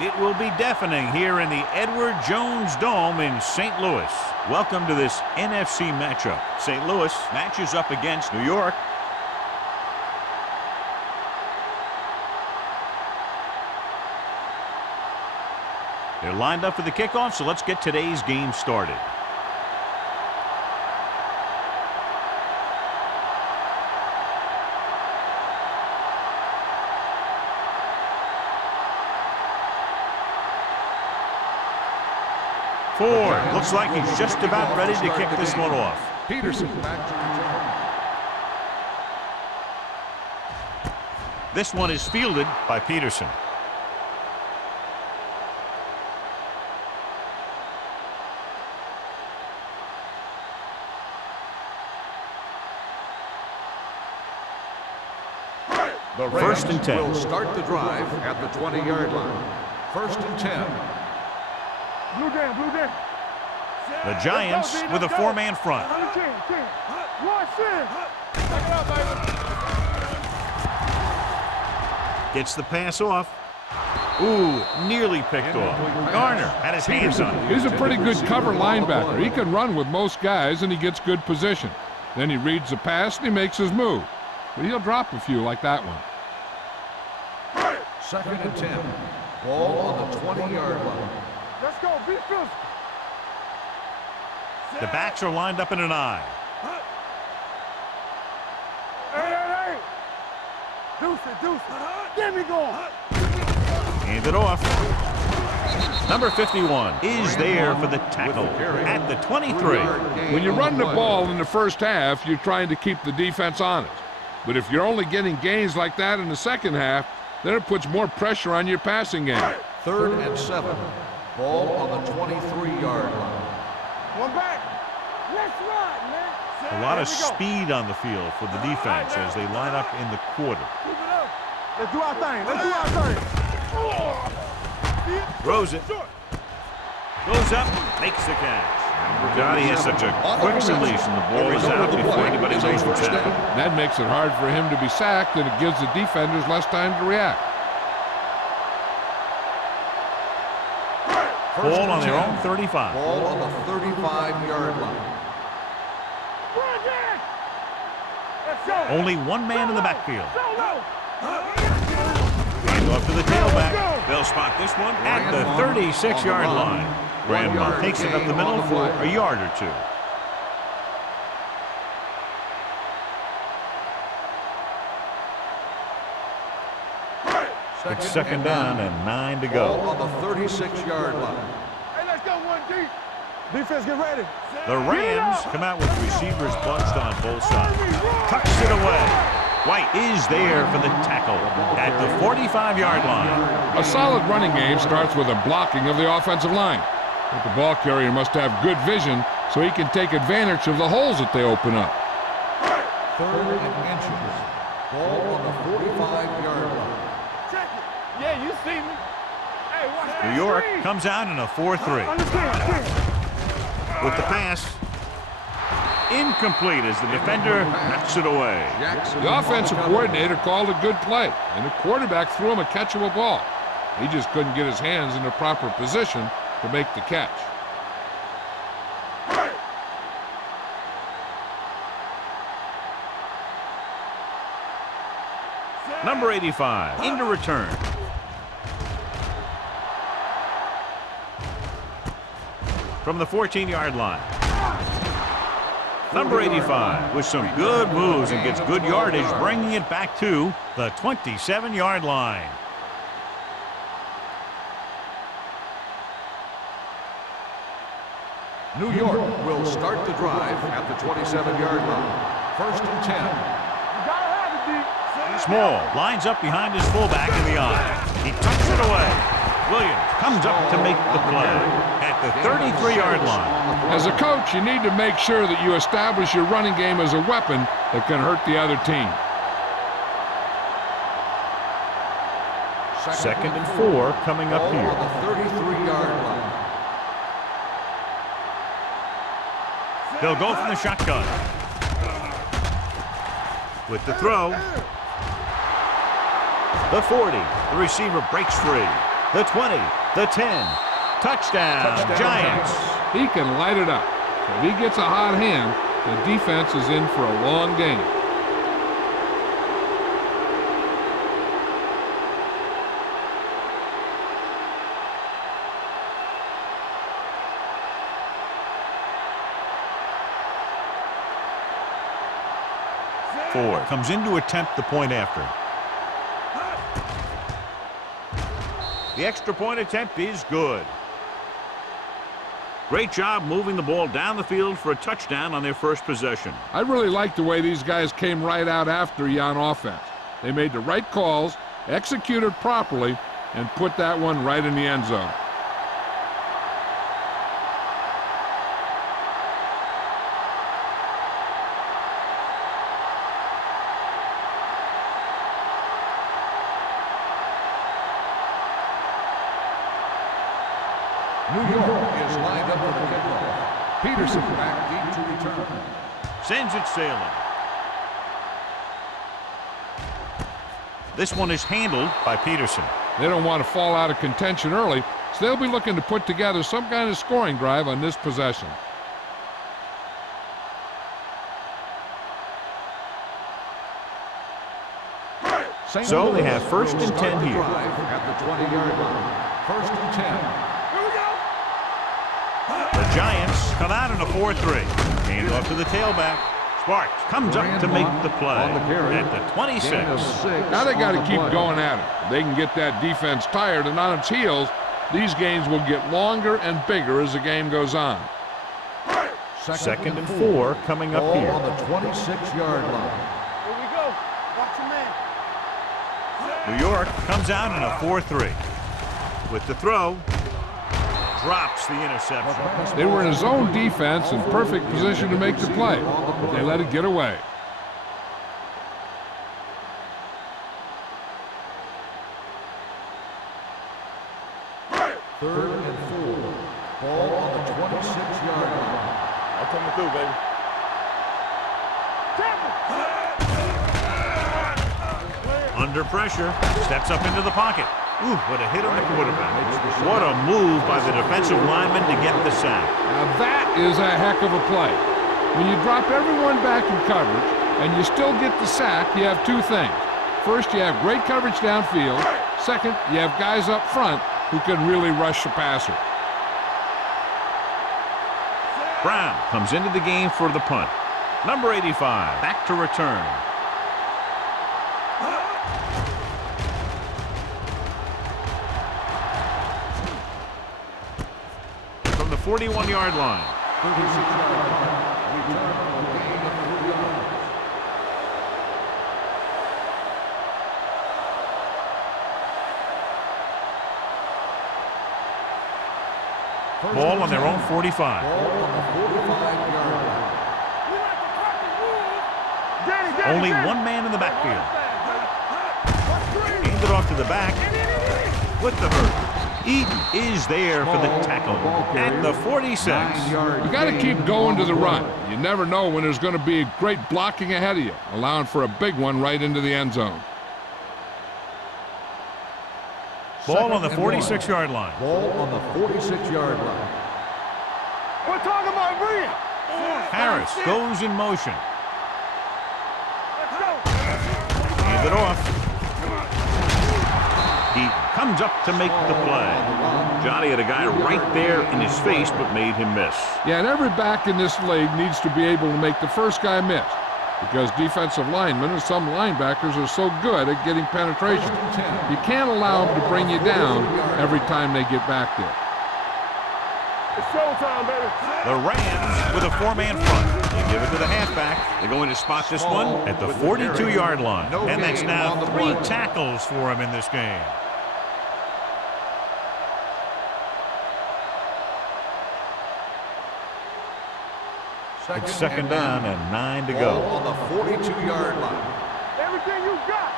It will be deafening here in the Edward Jones Dome in St. Louis. Welcome to this NFC matchup. St. Louis matches up against New York. They're lined up for the kickoff, so let's get today's game started. Ford looks like he's just about ready to kick this one off. Peterson. This one is fielded by Peterson. The First and 10. Will start the drive at the 20-yard line. First and 10. Blue down. The Giants with a four-man front. Gets the pass off. Ooh, nearly picked off. Garner had his hands on it. He's a pretty good cover linebacker. He can run with most guys, and he gets good position. Then he reads the pass, and he makes his move. But he'll drop a few like that one. Second and 10. Ball on the 20-yard line. Let's go, be physical. The backs are lined up in an I. Hey. Deuce. Get me going. Hand it off. Number 51 is there for the tackle at the 23. When you run the ball in the first half, you're trying to keep the defense honest. But if you're only getting gains like that in the second half, then it puts more pressure on your passing game. Third and 7. Ball on the 23-yard line. One back. Let's run, man. A lot of speed on the field for the defense as they line up in the quarter. Let's do our thing. Throws it. Goes up, makes the catch. God, he has such a quick release, and the ball is out before anybody knows what's happening. That makes it hard for him to be sacked, and it gives the defenders less time to react. Ball on their own 35. Ball on the 35-yard line. Only one man in the backfield. Right off to the tailback. They'll spot this one at the 36-yard line. Grandma takes it up the middle for a yard or two. It's second down and 9 to go. Ball on the 36-yard line. Hey, let's go, 1 deep. Defense, get ready. The Rams come out with receivers bunched on both sides. Tucks it away. White is there for the tackle at the 45-yard line. A solid running game starts with a blocking of the offensive line. But the ball carrier must have good vision so he can take advantage of the holes that they open up. Third and inches. Ball on the 45-yard line. Check it. Yeah, you see me. Hey, watch that. New York comes out in a 4-3. With the pass. Incomplete as the defender knocks it away. The offensive coordinator called a good play, and the quarterback threw him a catchable ball. He just couldn't get his hands in the proper position to make the catch. Number 85 into return. From the 14-yard line. Number 85 with some good moves and gets good yardage, bringing it back to the 27-yard line. New York will start the drive at the 27-yard line. First and 10. Small lines up behind his fullback in the eye. He tucks it away. Williams comes up to make the play at the 33-yard line. As a coach, you need to make sure that you establish your running game as a weapon that can hurt the other team. Second and 4 coming up here. On the 33-yard line. They'll go from the shotgun. With the throw. The 40. The receiver breaks free. the 20, the 10. Touchdown, Giants. He can light it up. If he gets a hot hand, the defense is in for a long game. Ford comes in to attempt the point after. The extra point attempt is good. Great job moving the ball down the field for a touchdown on their first possession. I really like the way these guys came right out after you on offense. They made the right calls, executed properly, and put that one right in the end zone. New York is lined up for the kickoff. Peterson back deep to return. Sends it sailing. This one is handled by Peterson. They don't want to fall out of contention early, so they'll be looking to put together some kind of scoring drive on this possession. So they have first and 10 here. At the 20-yard line. First and 10. The Giants come out in a 4-3. Hand off to the tailback. Sparks comes up to make the play at the 26. Now they got to keep going at it. They can get that defense tired and on its heels. These games will get longer and bigger as the game goes on. Second and 4 coming up here. On the 26-yard line. Here we go. Watch your man. New York comes out in a 4-3. With the throw, drops the interception. They were in a zone defense in perfect position to make the play, but they let it get away. Third and 4. Ball on the 26-yard line. I'm coming through, baby. Under pressure, steps up into the pocket. Ooh, what a hit on the quarterback. What a move by the defensive lineman to get the sack. Now that is a heck of a play. When you drop everyone back in coverage and you still get the sack, you have two things. First, you have great coverage downfield. Second, you have guys up front who can really rush the passer. Brown comes into the game for the punt. Number 85, back to return. From the 41-yard line. 36-yard line. Return for a gain of 3 yards. Ball on their own 45. Ball on the 45-yard line. Only one man in the backfield. Handed off to the back with the hurt. Eaton is there for the tackle at the 46. You got to keep going to the run. You never know when there's going to be great blocking ahead of you, allowing for a big one right into the end zone. Ball on the 46-yard line. Ball on the 46-yard line. We're talking about Bria. Harris goes in motion. Let's go. Hand it off. He comes up to make the play. Johnny had a guy right there in his face, but made him miss. Yeah, and every back in this league needs to be able to make the first guy miss, because defensive linemen and some linebackers are so good at getting penetration. You can't allow them to bring you down every time they get back there. It's showtime, baby. The Rams with a 4-man front. They give it to the halfback. They're going to spot this one at the 42-yard line. And that's now 3 tackles for him in this game. It's second down and 9 to go. Ball on the 42-yard line. Everything you got.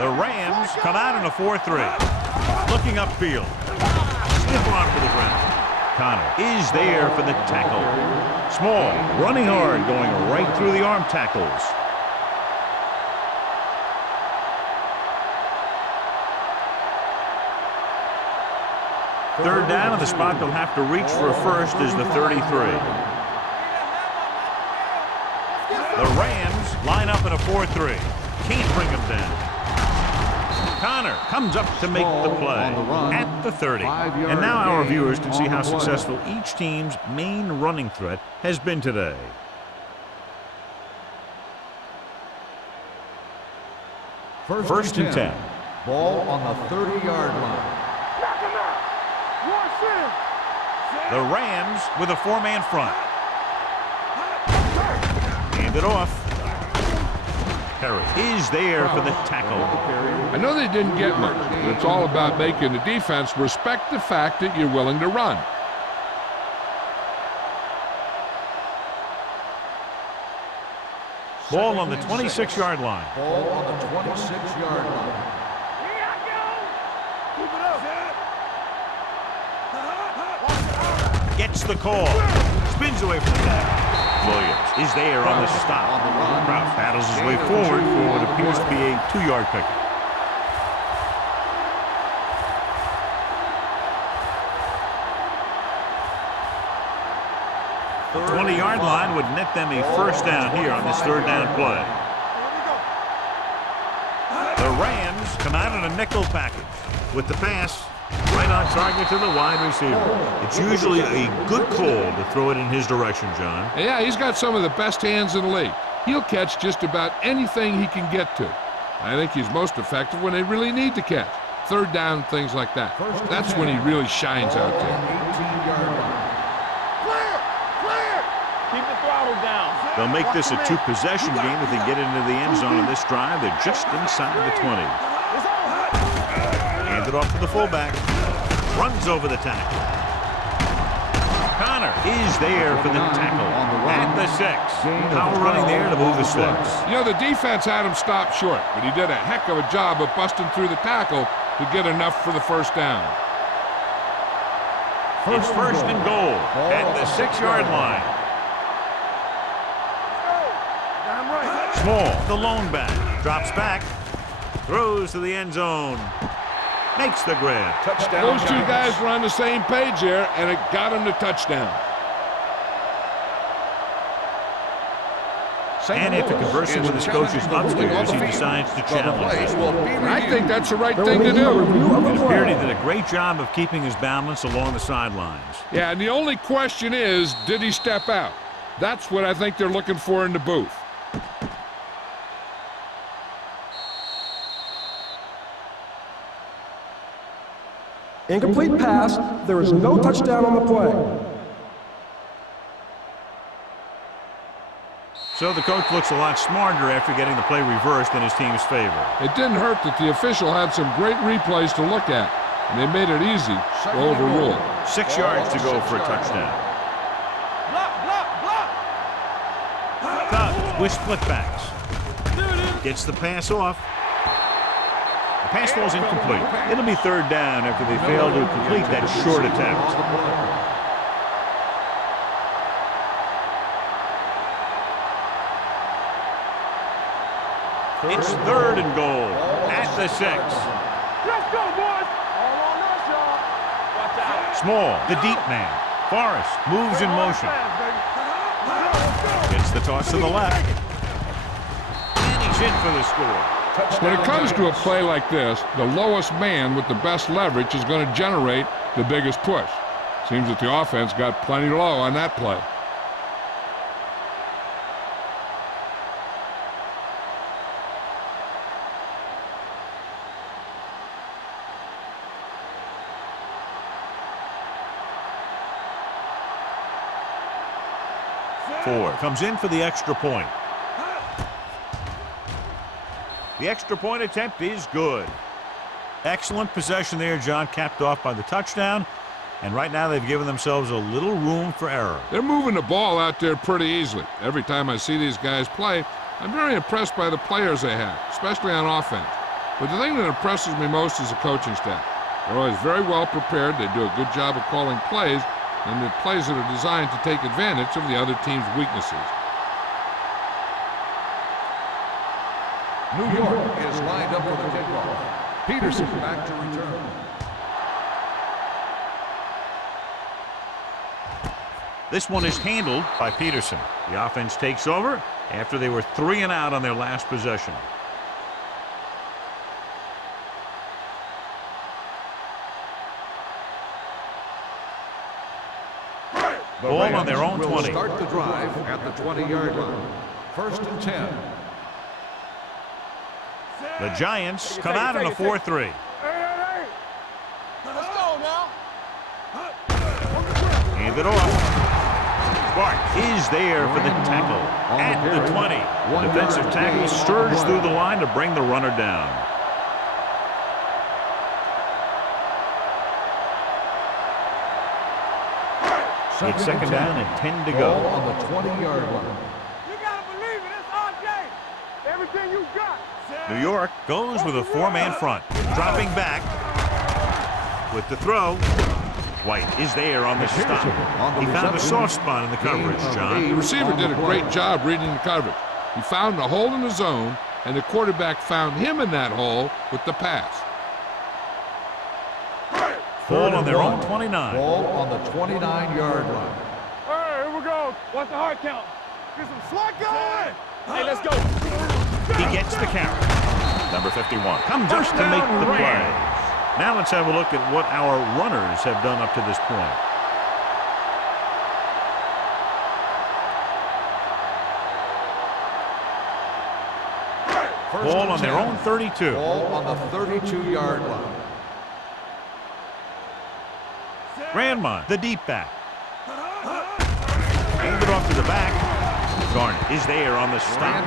The Rams come out in a 4-3. Looking upfield. Stiff arm to the ground. Connor is there for the tackle. Small, running hard, going right through the arm tackles. Third down, and the spot they'll have to reach for a first is the 33. The Rams line up in a 4-3. Can't bring them down. Connor comes up to make the play at the 30. And now our viewers can see how successful each team's main running threat has been today. First and 10. Ball on the 30-yard line. The Rams with a four-man front. Hand it off. Perry is there for the tackle. I know they didn't get much, but it's all about making the defense respect the fact that you're willing to run. Ball on the 26-yard line. Ball on the 26-yard line. Gets the call. Spins away from the tackle. Williams is there on the stop. Kraus paddles his way forward for what appears to be a 2-yard pickup. The 20-yard line would net them a first down here on this third down play. The Rams come out in a nickel package with the pass right on target to the wide receiver. It's usually a good call to throw it in his direction, John. Yeah, he's got some of the best hands in the league. He'll catch just about anything he can get to. I think he's most effective when they really need to catch. Third down, things like that. That's when he really shines out there. Keep the throttle down. They'll make this a two-possession game if they get into the end zone on this drive. They're just inside the 20. Hand it off to the fullback. Runs over the tackle. Connor is there for the tackle at the 6. Power running there to move the sticks. You know, the defense had him stopped short, but he did a heck of a job of busting through the tackle to get enough for the first down. It's first and goal at the 6-yard line. Small, the lone back, drops back, throws to the end zone, makes the grab. Touchdown. Those two guys were on the same page here, and it got him the touchdown. And after conversing with his coaches upstairs, he decides to challenge. I think that's the right thing to do. It appeared he did a great job of keeping his balance along the sidelines. Yeah, and the only question is, did he step out? That's what I think they're looking for in the booth. Incomplete pass. There is no touchdown on the play. So the coach looks a lot smarter after getting the play reversed in his team's favor. It didn't hurt that the official had some great replays to look at, and they made it easy to overrule. 6 yards to go for a touchdown. Cubs with split backs. Gets the pass off. The pass falls incomplete. It'll be third down after they fail to complete that short attempt. It's third and goal at the 6. Let's go, boys. All on us, y'all. Watch out. Small, the deep man. Forrest moves in motion. Gets the toss to the left. And he's in for the score. When it comes to a play like this, the lowest man with the best leverage is going to generate the biggest push. Seems that the offense got plenty low on that play. Ford comes in for the extra point. The extra point attempt is good. Excellent possession there, John, capped off by the touchdown. And right now they've given themselves a little room for error. They're moving the ball out there pretty easily. Every time I see these guys play, I'm very impressed by the players they have, especially on offense. But the thing that impresses me most is the coaching staff. They're always very well prepared. They do a good job of calling plays, and the plays that are designed to take advantage of the other team's weaknesses. New York is lined up for the kickoff. Peterson back to return. This one is handled by Peterson. The offense takes over after they were 3 and out on their last possession. Ball on their own 20. Start the drive at the 20-yard line. 1st and 10. The Giants come out in a 4-3. Let's go now. Hand it off. Bart is there for the tackle at the 20. The defensive tackle surged through the line to bring the runner down. It's 2nd down and 10 to go. Ball on the 20-yard line. You gotta believe it. It's our game. Everything you got. New York goes with a 4-man front. Dropping back with the throw. White is there on the stop. He found a soft spot in the coverage, John. The receiver did a great job reading the coverage. He found a hole in the zone, and the quarterback found him in that hole with the pass. Ball on their own 29. Ball on the 29-yard line. All right, here we go. What's the hard count? Get some slot going. Hey, let's go. He gets the carry. Number 51 comes up to make the play. Now let's have a look at what our runners have done up to this point. Ball on their own 32. Ball on the 32-yard line. Grandma, the deep back. Hand it off to the back. Garnett is there on the stop.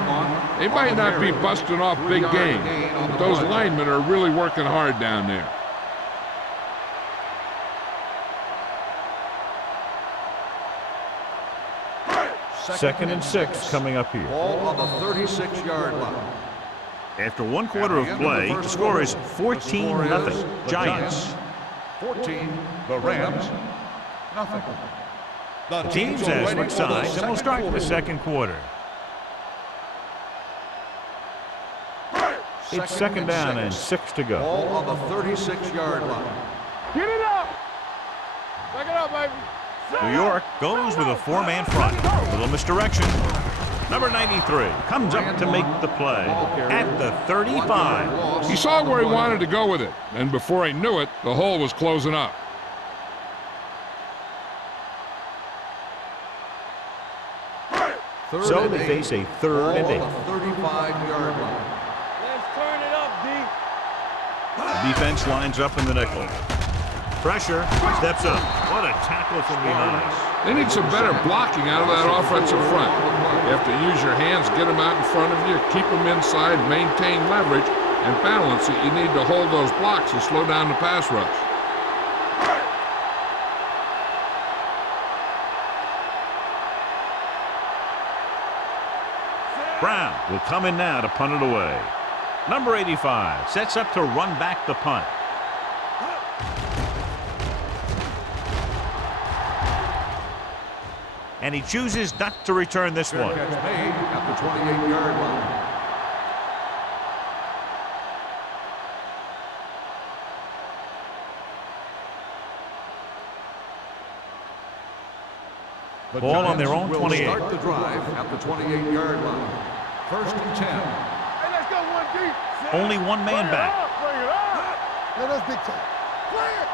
They might not be busting off big game, but those linemen are really working hard down there. Second and 6 coming up here. Ball on the 36-yard line. After 1 quarter of play, the score is 14-0. Giants. 14, the Rams, nothing. The teams have switched sides, and we'll start the 2nd quarter. It's 2nd down and 6 to go. Ball on the 36-yard line. Get it up. Back it up, baby. New York goes with a 4-man front. A little misdirection. Number 93 comes up to make the play at the 35. He saw where he wanted to go with it, and before he knew it, the hole was closing up. So they face a 3rd and 8. 35-yard line. Let's turn it up, D. Defense lines up in the nickel. Pressure, steps up. What a tackle from behind. They need some better blocking out of that offensive front. You have to use your hands, get them out in front of you, keep them inside, maintain leverage, and balance it. You need to hold those blocks and slow down the pass rush. Brown will come in now to punt it away. Number 85 sets up to run back the punt. And he chooses not to return this one. Catch made at the 28-yard line. The Ball on their Giants own will 28. Start the drive at the 28-yard line. 1st and 10. Hey, let's go, 1D. Only 1 man back. Bring it up. Let us big time. Play it.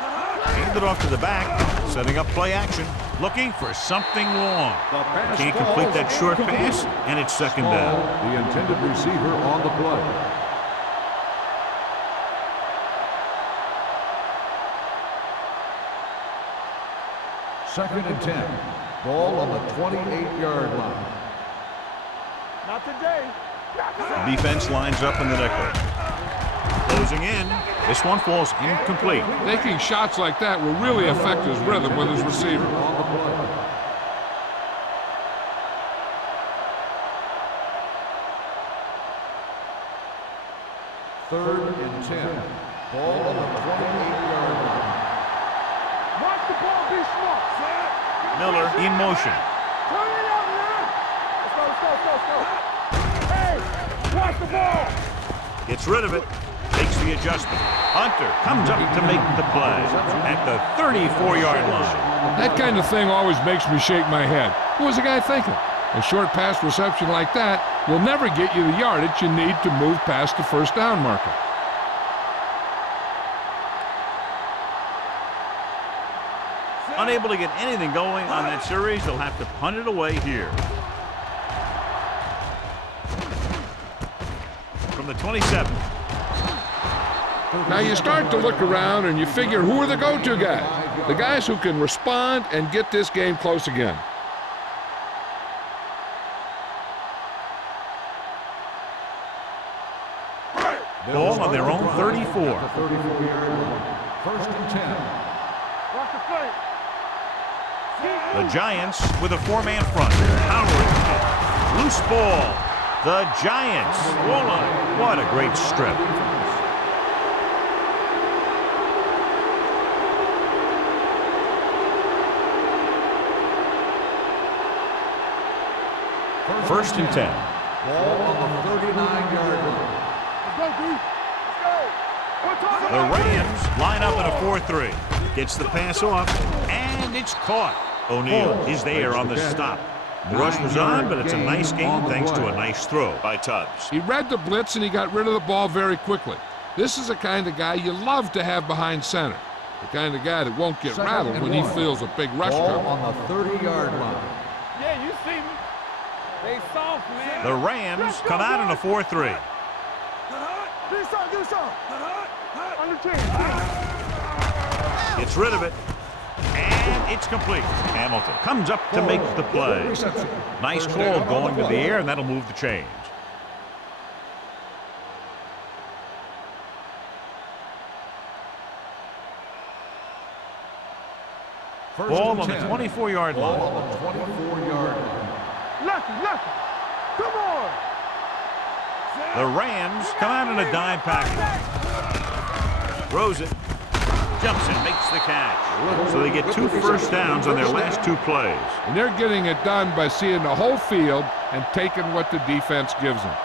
Hand it off to the back. Setting up play action. Looking for something long. Can't complete that short pass, and it's 2nd down. The intended receiver on the play. Second and 10. Ball on the 28-yard line. Not today. Defense lines up in the nickel. Closing in. This one falls incomplete. Taking shots like that will really affect his rhythm with his receiver. On the play. Third and 10. Ball on the 28-yard line. Watch the ball be smart. Miller in motion. Turn it up, man. Let's go. Hey, watch the ball. Gets rid of it. They makes the adjustment. Hunter comes up to make the play at the 34-yard line. That kind of thing always makes me shake my head. What was the guy thinking? A short pass reception like that will never get you the yardage you need to move past the first down marker. Unable to get anything going on that series, they'll have to punt it away here. From the 27. Now you start to look around and you figure, who are the go-to guys? The guys who can respond and get this game close again. Ball on their own 34. 34-yard line. First and 10. Watch the play. The Giants with a four-man front. Howard. Loose ball. The Giants. Goal line. What a great strip. First and 10. Ball on the 39-yard line. Let's go, dude. Let's go. One time. The Rams line up in a 4-3. Gets the pass off, and it's caught. O'Neal is there on the stop. The rush was on, but it's a nice game thanks to a nice throw by Tubbs. He read the blitz and he got rid of the ball very quickly. This is the kind of guy you love to have behind center. The kind of guy that won't get rattled when he feels a big rush Ball coming. on the 30-yard line. Yeah, you see me. They soft, man. The Rams come out in a 4-3. Give me some, give me some. Under 10. Gets rid of it, and it's complete. Hamilton comes up to make the play. Nice call going to the air, and that'll move the chains. Ball on the 24-yard Ball line. on the 24-yard line. Lucky. Come on. The Rams come out in a dime package. Throws it. Jumps and makes the catch. So they get 2 first downs on their last 2 plays. And they're getting it done by seeing the whole field and taking what the defense gives them.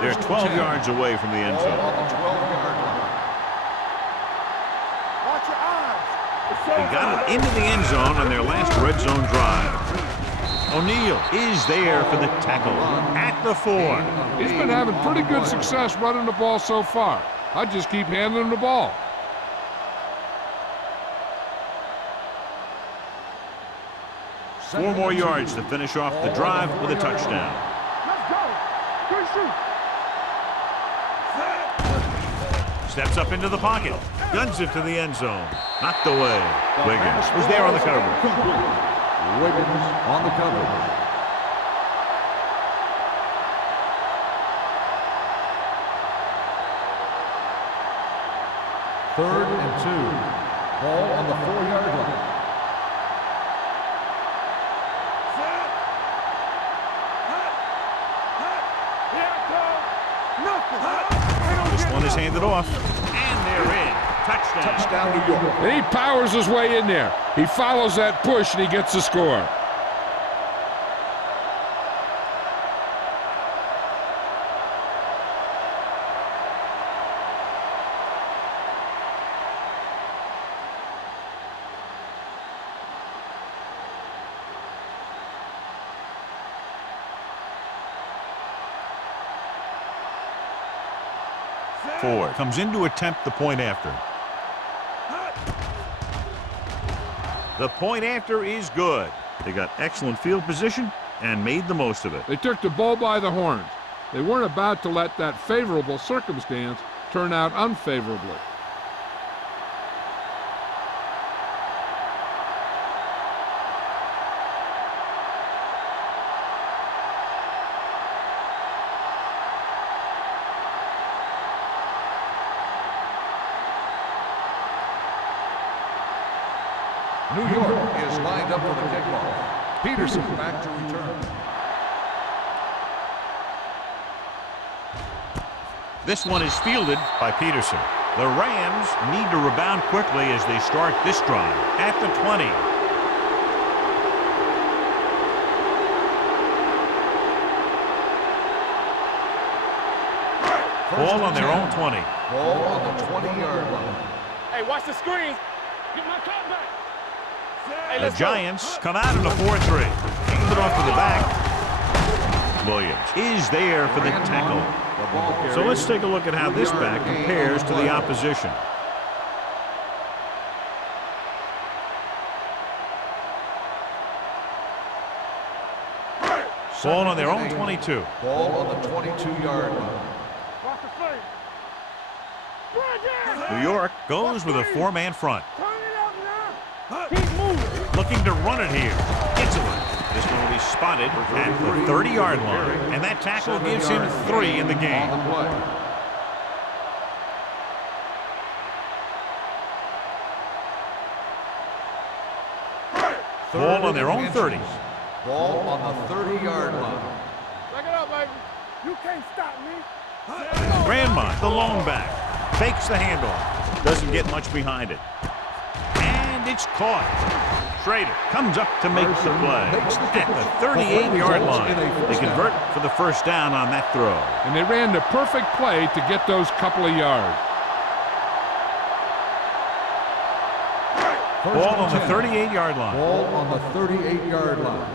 They're 12 yards away from the end Ball zone. on the 12-yard line. Watch your eyes. They got it into the end zone on their last red zone drive. O'Neal is there for the tackle at the 4. He's been having pretty good success running the ball so far. I'd just keep handing him the ball. Four more yards to finish off the drive with a touchdown. Let's go. Good shoot. Steps up into the pocket. Guns it to the end zone. Knocked away. Wiggins was there on the cover. Wiggins on the coverage. Third and 2. Ball on the 4-yard line. This one is handed off. And they're in. Touchdown. Touchdown, New York. And he powers his way in there. He follows that push and he gets the score. Ford comes in to attempt the point after. The point after is good. They got excellent field position and made the most of it. They took the bull by the horns. They weren't about to let that favorable circumstance turn out unfavorably. New York is lined up for the kickoff. Peterson back to return. This one is fielded by Peterson. The Rams need to rebound quickly as they start this drive at the 20. Ball on their own 20. Ball on the 20-yard line. Hey, watch the screen. Get my cut back. Hey, The let's Giants come out in a 4-3. Hands it off to the back. Williams is there for the tackle. The ball carrier. So let's take a look at how this back compares to the opposition. Ball on their own 22. Ball on the 22-yard line. Watch the face. Bridges! New York goes with a 4-man front. Turn it up now. Keep moving. Looking to run it here. Gets it. This one will be spotted at the 30-yard line. And that tackle gives him 3 in the game. On the play. Ball on their own 30. Ball on the 30-yard line. Back it up, baby. You can't stop me. Grandma, the lone back, fakes the handoff. Doesn't get much behind it. And it's caught. Schrader comes up to make the play at the 38-yard line. They convert for the first down on that throw. And they ran the perfect play to get those couple of yards. Ball on the 38-yard line. Ball on the 38-yard line.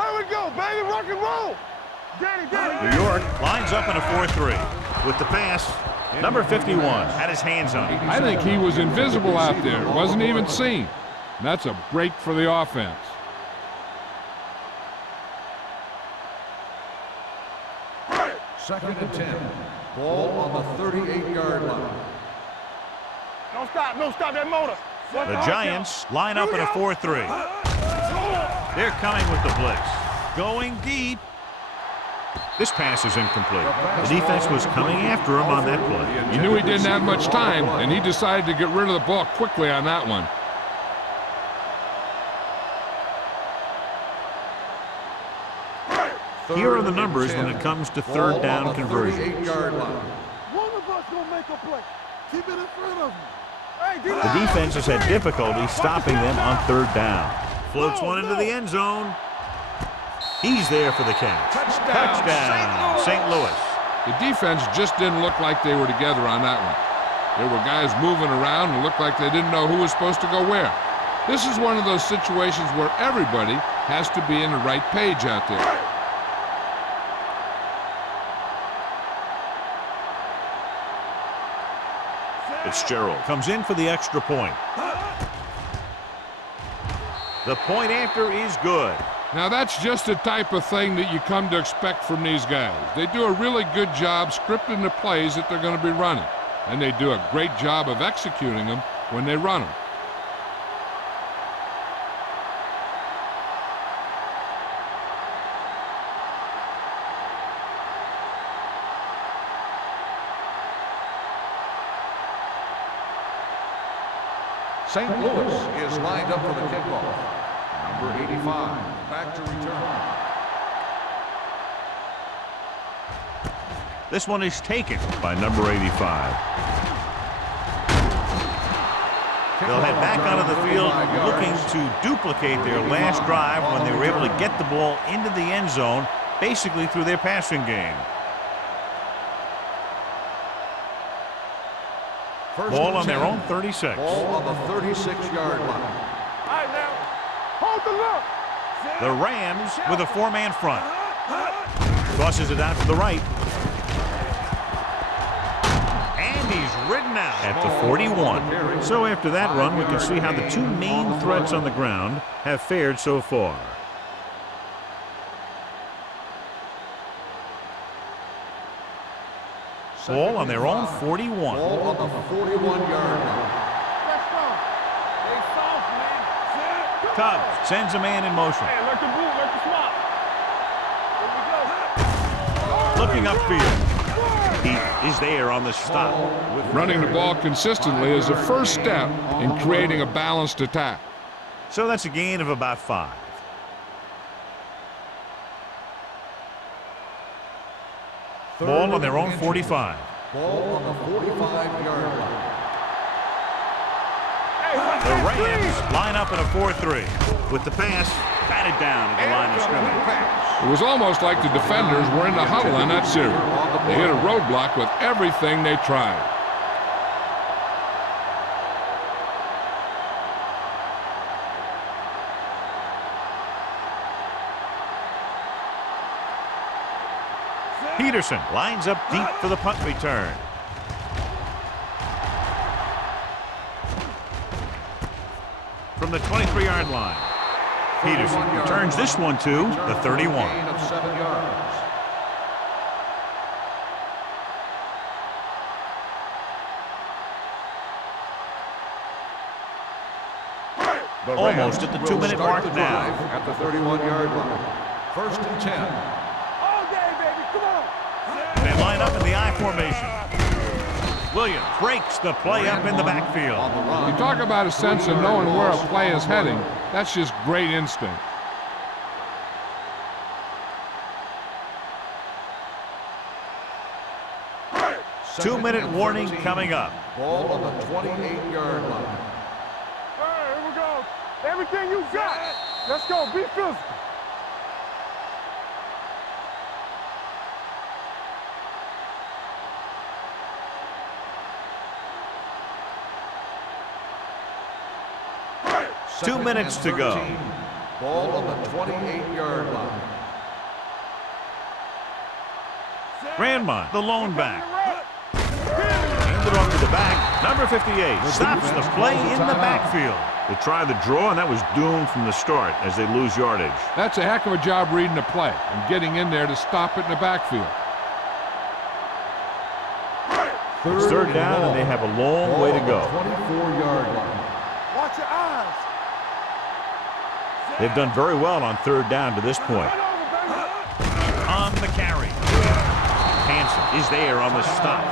Here we go, baby. Rock and roll. Danny. New York lines up in a 4-3 with the pass. Number 51 had his hands on it. I think he was invisible out there. Wasn't even seen. And that's a break for the offense. Second and 10. Ball on the 38-yard line. Don't stop that motor. The Giants line up in a 4-3. They're coming with the blitz. Going deep. This pass is incomplete. The defense was coming after him on that play. He knew he didn't have much time, and he decided to get rid of the ball quickly on that one. Here are the numbers when it comes to third down conversion. 38-yard line. One of us gonna make a play. Keep it in front of me. Hey, The defense has had difficulty stopping them on third down. Floats one into the end zone. He's there for the catch. Touchdown, St. Louis. The defense just didn't look like they were together on that one. There were guys moving around and looked like they didn't know who was supposed to go where. This is one of those situations where everybody has to be in the right page out there. Fitzgerald comes in for the extra point. The point after is good. Now that's just the type of thing that you come to expect from these guys. They do a really good job scripting the plays that they're going to be running. And they do a great job of executing them when they run them. St. Louis is lined up for the kickoff. Number 85, back to return. This one is taken by number 85. They'll head back onto the field looking to duplicate their last drive when they were able to get the ball into the end zone, basically through their passing game. Ball on their own 36. Ball on the 36-yard line. All right, now. Hold the look. The Rams with a 4-man front. Tosses it out to the right. And he's ridden out at the 41. So after that run, we can see how the two main threats on the ground have fared so far. Ball on their own 41. Ball on the 41-yard line. Let's go. They soft, man. Tubbs sends a man in motion. Hey, let the boot, let the swap. Here we go. Looking upfield. He is there on the stop. Running the ball consistently is the first step in creating a balanced attack. So that's a gain of about 5. Ball on their own 45. Ball on the 45-yard line. The Rams line up in a 4-3 with the pass batted down at the line of scrimmage. Pass. It was almost like the defenders were in the huddle in that series. They hit a roadblock with everything they tried. Peterson lines up deep for the punt return. From the 23-yard line, Peterson returns this one to the 31. Gain of 7 yards. The Almost at the Rams 2-minute will mark start the now. drive at the 31-yard line. 1st and 10. All day, baby. Come on. They line up in the I formation. Williams breaks the play up in the backfield. On the run. You talk about a sense of knowing where a play is heading. That's just great instinct. Two-minute warning coming up. Ball on the 28-yard line. All right, here we go. Everything you got. Let's go. Be physical. Two minutes to go. Ball on the 28-yard line. Grandma, the lone back. Handed off to the back. Number 58 stops the play in the backfield. They try the draw, and that was doomed from the start as they lose yardage. That's a heck of a job reading the play and getting in there to stop it in the backfield. It's third down, and they have a long way to go. 24-yard line. Watch your eyes. They've done very well on third down to this point. Run over, baby. On the carry. Hansen is there on the stop.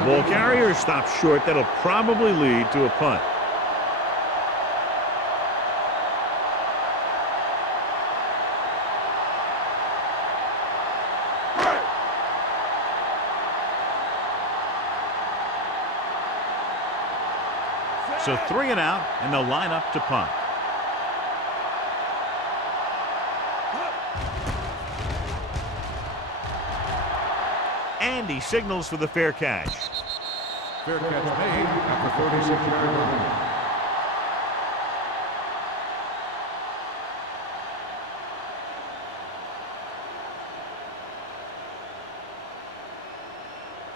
The ball carrier stops short. That'll probably lead to a punt. So 3 and out, and they'll line up to punt. And he signals for the fair catch. Fair catch made at the 36-yard line.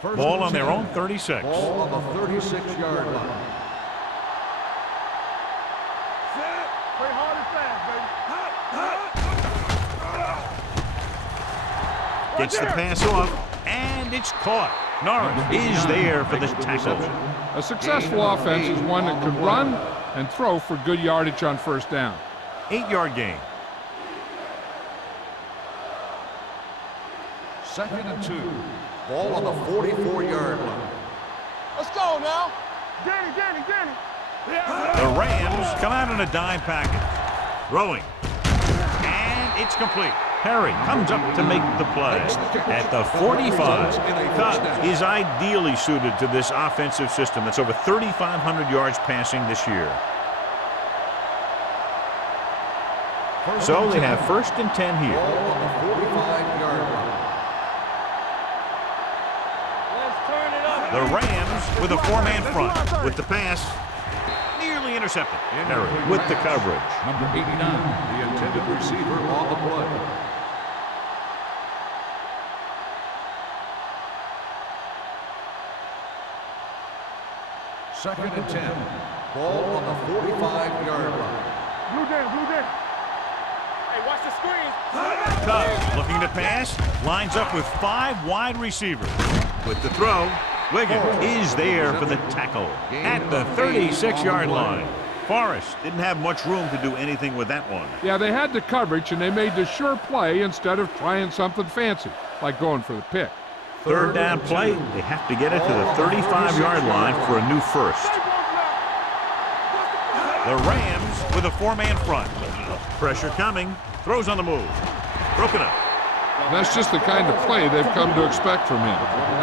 First Ball and on their 10. own 36. Ball on the 36-yard line. Play hard and fast, baby. Gets the pass off, and it's caught. Norris is there for the tackle. A successful offense is one that could run and throw for good yardage on first down. 8-yard gain. 2nd and 2. Ball on the 44-yard line. Let's go now. Danny. The Rams come out in a dime package. Throwing. And it's complete. Perry comes up to make the play. At the 45, Cobb is ideally suited to this offensive system that's over 3,500 yards passing this year. So they have 1st and 10 here. Ball on the 45-yard line. Let's turn it up. The Rams with a 4-man front with the pass. Nearly intercepted. Perry with the coverage. Number 89, the intended receiver on the play. Second and 10. Ball on the 45-yard line. Blue Dan. Hey, watch the screen. Cobb looking to pass. Lines up with 5 wide receivers. With the throw, Wiggins is there for the tackle at the 36-yard line. Forrest didn't have much room to do anything with that one. Yeah, they had the coverage, and they made the sure play instead of trying something fancy, like going for the pick. Third down play, they have to get it to the 35-yard line for a new first. The Rams with a 4-man front. Pressure coming. Throws on the move. Broken up. That's just the kind of play they've come to expect from him.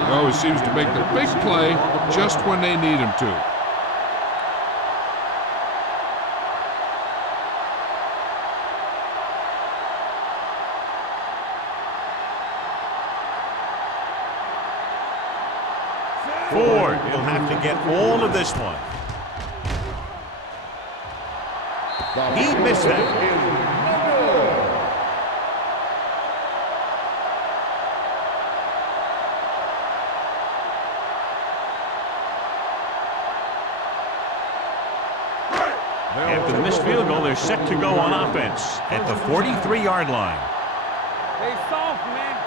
He always seems to make the big play just when they need him to. Ford, he'll have to get all of this one. He missed that one. After the missed field goal, they're set to go on offense at the 43-yard line. They soft, man.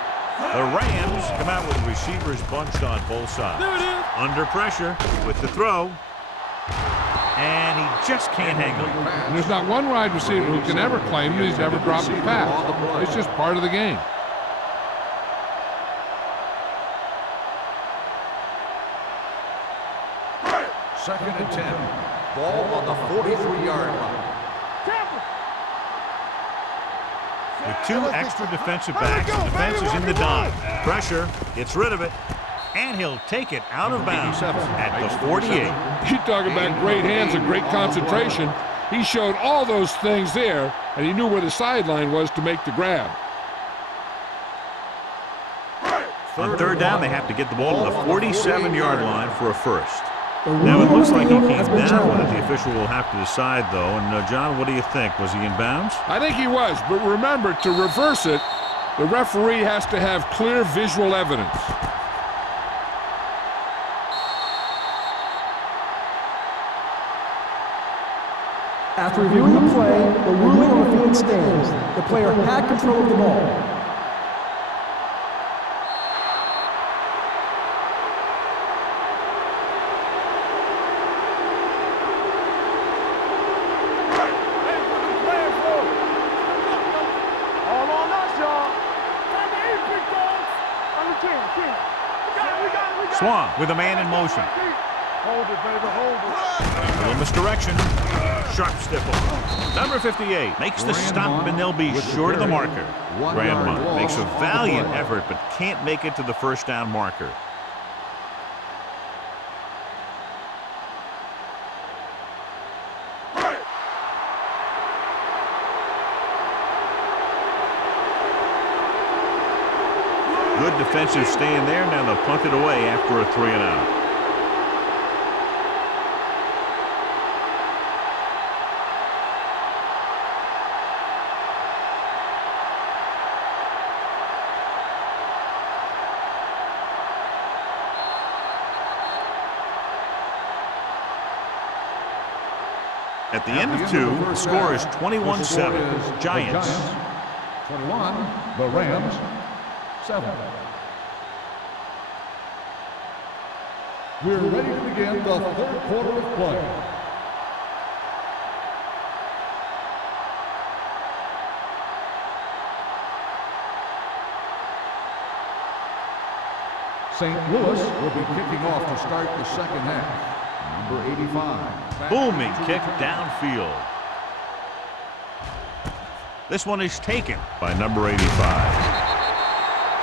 The Rams come out with receivers bunched on both sides. There it is. Under pressure with the throw. And he just can't hang on. And there's not one wide receiver who can ever claim that he's never dropped a pass. It's just part of the game. Second and 10. Ball on the 43-yard line. With two extra defensive backs, the defense is in the dive. Pressure, gets rid of it, and he'll take it out of bounds at the 48. You talk about great hands and great concentration. He showed all those things there, and he knew where the sideline was to make the grab. On third down, they have to get the ball to the 47-yard line for a first. Now, it looks like he came down with it. The official will have to decide, though. And, John, what do you think? Was he in bounds? I think he was, but remember, to reverse it, the referee has to have clear visual evidence. After reviewing the play, the ruling on the field stands. The player had control of the ball. Swan with a man in motion. Hold it, baby, hold it. Little misdirection. Sharp stifle. Number 58 makes the stop, and they'll be short of the marker. Grandma makes a valiant effort, but can't make it to the first down marker. Good defensive stand there. Now they'll punt it away after a 3-and-out. At the end of two, the score is 21-7. Giants. 21, the Rams, 7. We're ready to begin the third quarter of play. St. Louis will be kicking off to start the second half. Number 85. Booming kick downfield. This one is taken by number 85.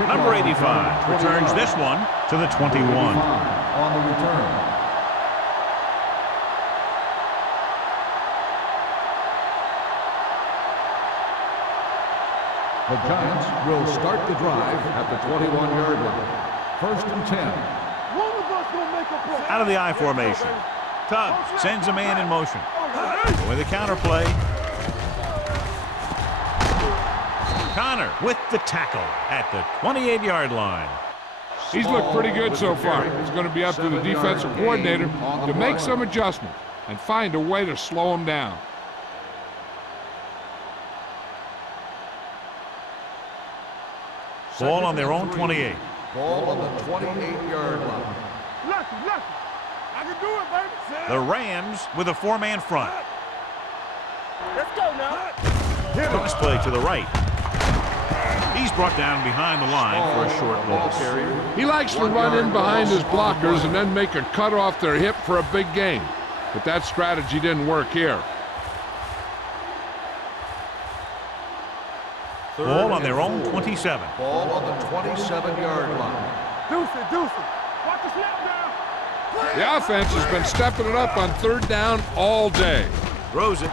Number 85 returns this one to the 21. On the return. The Giants will start the drive at the 21-yard line. First and 10. One of us gonna make a play. Out of the I formation. Tubbs sends a man in motion. With a counter play. Connor with the tackle at the 28-yard line. He's looked pretty good so far. It's going to be up to the defensive coordinator to make some adjustments and find a way to slow him down. Ball on their own 28. Ball on the 28-yard line. Lucky. I can do it, baby. The Rams with a four-man front. Let's go now. Cross play to the right. He's brought down behind the line for a short loss. He likes to run in behind his blockers and then make a cut off their hip for a big gain. But that strategy didn't work here. Ball on their own 27. Ball on the 27-yard line. Deuce it. Watch the snap now. The offense has been stepping it up on third down all day. Throws it.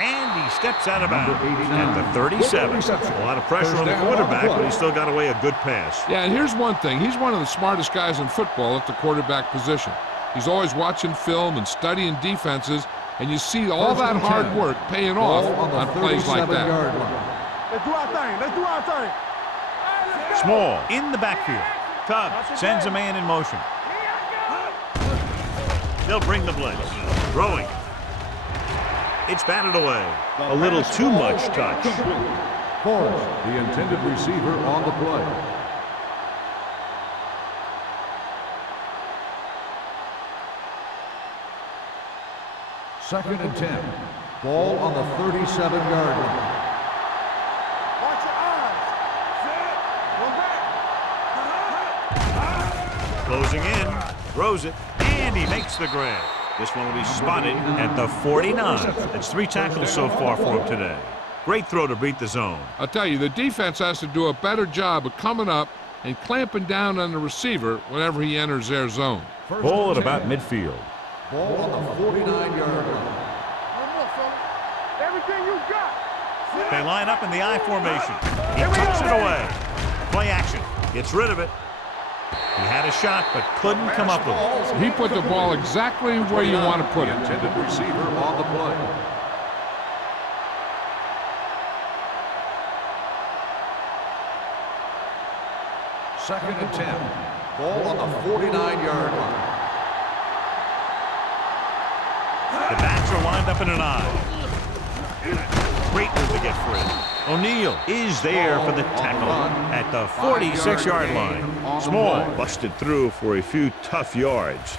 And he steps out of bounds at the 37. A lot of pressure on the quarterback, but he still got away a good pass. Yeah, and here's one thing. He's one of the smartest guys in football at the quarterback position. He's always watching film and studying defenses, and you see all that hard work paying off on plays like that. Let's do our thing. Let's do our thing. Small in the backfield. Tubbs sends a man in motion. They'll bring the blitz. Throwing. It's batted away. A little too much touch. Forrest, the intended receiver on the play. Second and 10. Ball on the 37-yard line. Watch your eyes. Set. One back. Closing in. Throws it. And he makes the grab. This one will be spotted at the 49. That's 3 tackles so far for him today. Great throw to beat the zone. I'll tell you, the defense has to do a better job of coming up and clamping down on the receiver whenever he enters their zone. Ball at about midfield. Ball on the 49-yard line. One more, son. Everything you got. Set. They line up in the I formation. He tucks it away. Play action. Gets rid of it. He had a shot, but couldn't come up with it. He put the ball exactly where you want to put it. Intended receiver on the play. Second and 10. Ball on the 49-yard line. The backs are lined up in an I. Great move to get free. O'Neal is there for the tackle at the 46-yard line. Small busted through for a few tough yards.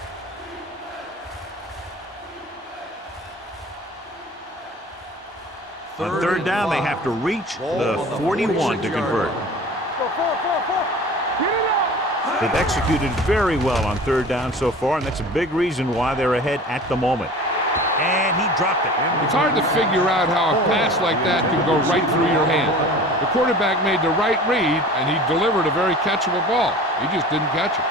On third down, they have to reach the 41 to convert. Go forward. Get it up. They've executed very well on third down so far, and that's a big reason why they're ahead at the moment. And he dropped it. It's hard to figure out how a pass like that can go right through your hand. The quarterback made the right read, and he delivered a very catchable ball. He just didn't catch it.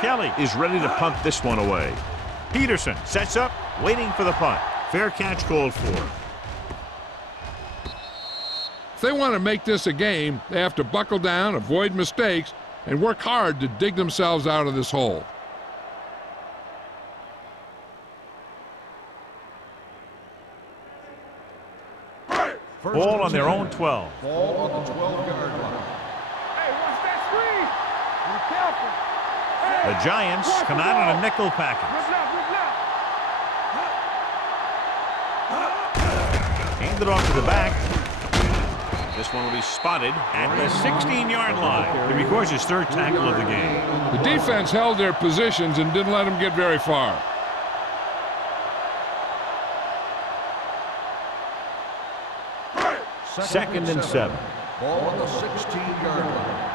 Kelly is ready to punt this one away. Peterson sets up, waiting for the punt. Fair catch called for. If they want to make this a game, they have to buckle down, avoid mistakes, and work hard to dig themselves out of this hole. Ball on their own 12. Ball on the 12-yard line. Hey, watch that screen. Be careful. Hey, The Giants come out on a nickel package. Look left. Hand it off to the back. This one will be spotted at the 16-yard line. He records his third tackle of the game. The defense held their positions and didn't let them get very far. Second and 7. Ball on the 16-yard line.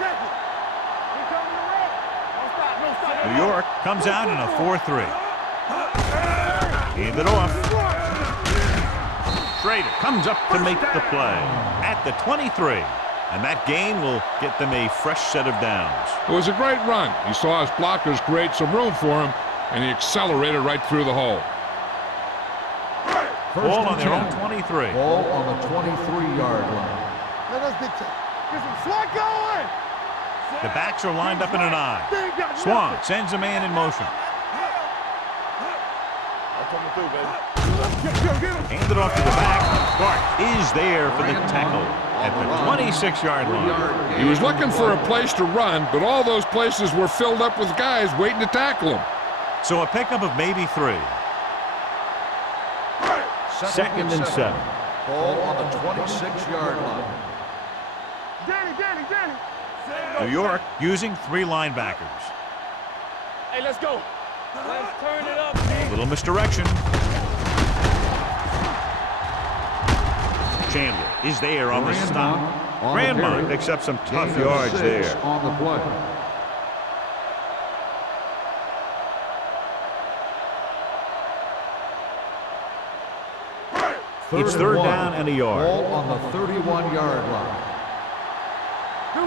Check it. He coming to roll. Don't stop. No stop. New York comes out in a 4-3. Hand it off. Schrader comes up to make the play at the 23. And that gain will get them a fresh set of downs. It was a great run. He saw his blockers create some room for him, and he accelerated right through the hole. Ball on their own 23. Ball on the 23-yard line. Let us get some slot going. The backs are lined up in an I. Swan sends a man in motion. I'm coming through, baby. Hand it off to the back. Bart is there for the tackle at the 26-yard line. He was looking for a place to run, but all those places were filled up with guys waiting to tackle him. So a pickup of maybe 3. Second and 7. Ball on the 26-yard line. Danny. New York using 3 linebackers. Hey, let's go. Let's turn it up. A little misdirection. Chandler is there on the stop. Grandma picks up some tough yards there. On the play. It's third down and a yard. Ball on the 31-yard line. New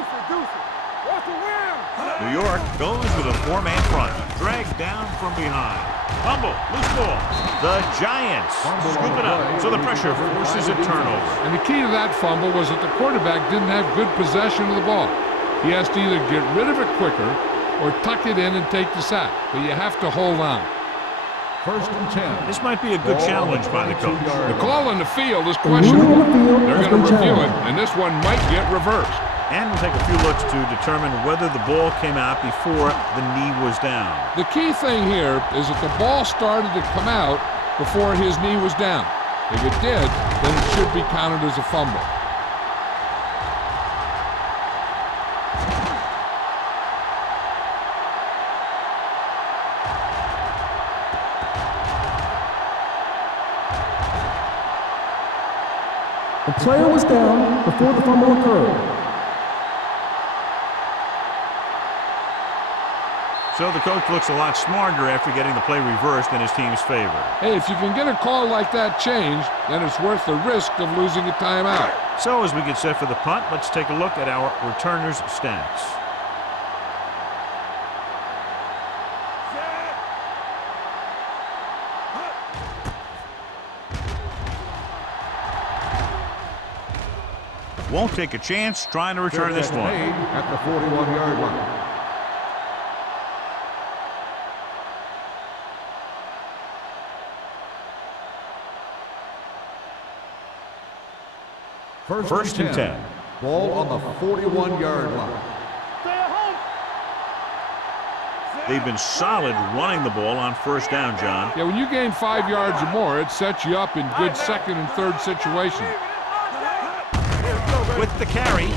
York goes with a four-man front. Dragged down from behind. Fumble, loose ball. The Giants scoop it up, so the pressure forces a turnover. And the key to that fumble was that the quarterback didn't have good possession of the ball. He has to either get rid of it quicker or tuck it in and take the sack, but you have to hold on. 1st and 10. This might be a good challenge by the coach. The call on the field is questionable. They're going to review it, and this one might get reversed. And we'll take a few looks to determine whether the ball came out before the knee was down. The key thing here is that the ball started to come out before his knee was down. If it did, then it should be counted as a fumble. The player was down before the fumble occurred. So the coach looks a lot smarter after getting the play reversed in his team's favor. Hey, if you can get a call like that changed, then it's worth the risk of losing a timeout. So as we get set for the punt, let's take a look at our returners' stats. Won't take a chance trying to return this one. At the 41-yard line. First and 10. Ball on the 41-yard line. They've been solid running the ball on first down, John. Yeah, when you gain 5 yards or more, it sets you up in good second and third situations. With the carry,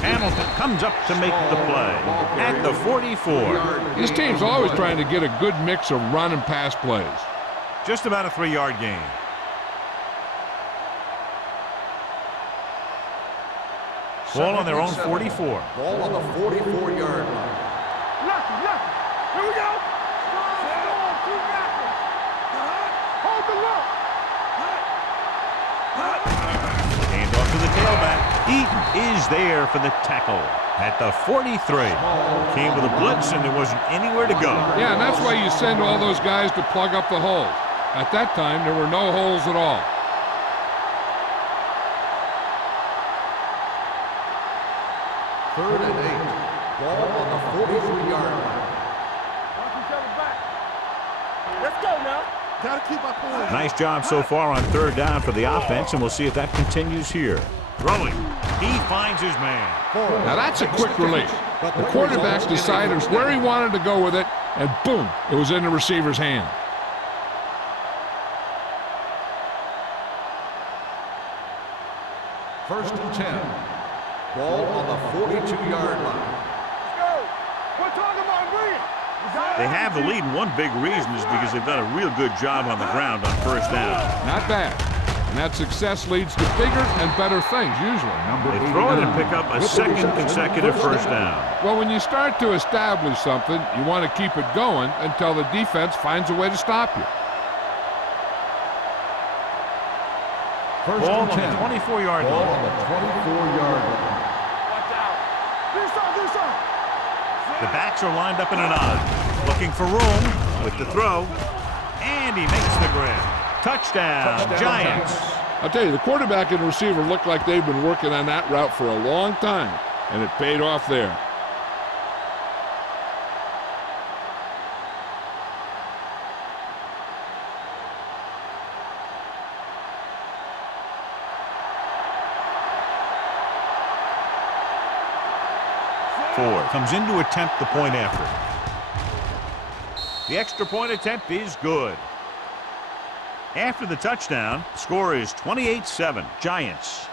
Hamilton comes up to make the play at the 44. This team's always trying to get a good mix of run and pass plays. Just about a 3-yard gain. Ball on their own 44. Ball on the 44-yard line. Here we go. Hold the look. Hand off to the tailback. Eaton is there for the tackle at the 43. Came with a blitz and there wasn't anywhere to go. Yeah, and that's why you send all those guys to plug up the holes. At that time, there were no holes at all. Third and 8. Ball on the 43-yard line. Let's go now. Gotta keep my point. Nice job so far on third down for the offense, and we'll see if that continues here. Throwing. He finds his man. Now that's a quick release. The quarterback decided where he wanted to go with it, and boom, it was in the receiver's hand. First and 10. Ball on the 42-yard line. Let's go. We're talking about Williams. They have the lead, and one big reason is because they've done a real good job on the ground on first down. Not bad. And that success leads to bigger and better things, usually. They throw it and pick up a second consecutive first down. Well, when you start to establish something, you want to keep it going until the defense finds a way to stop you. First Ball and on 10. the 24-yard Ball line. on the 24-yard line. Watch out. Do something. The backs are lined up in an I. Looking for room with the throw. And he makes the grab. Touchdown, Giants. I'll tell you, the quarterback and the receiver look like they've been working on that route for a long time, and it paid off there. Ford comes in to attempt the point after. The extra point attempt is good. After the touchdown, the score is 28-7, Giants.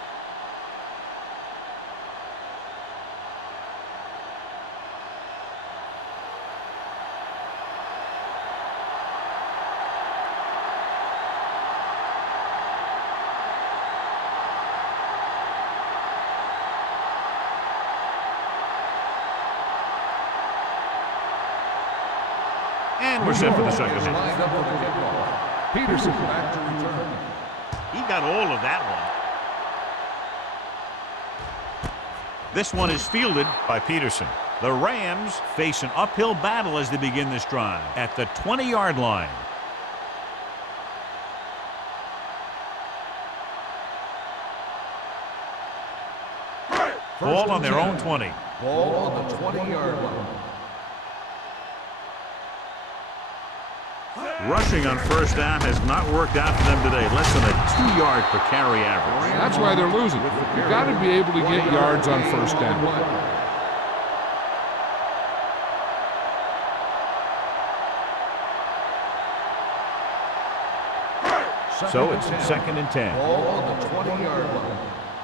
And we're set for the second half. Lined up for the kickoff. Peterson back to return. He got all of that This one is fielded by Peterson. The Rams face an uphill battle as they begin this drive at the 20-yard line. Ball on their own 20. Ball on the 20-yard line. Rushing on first down has not worked out for them today. Less than a 2-yard per carry average. That's why they're losing. You've got to be able to get yards on first down. So it's 2nd and 10. Ball on the 20-yard line.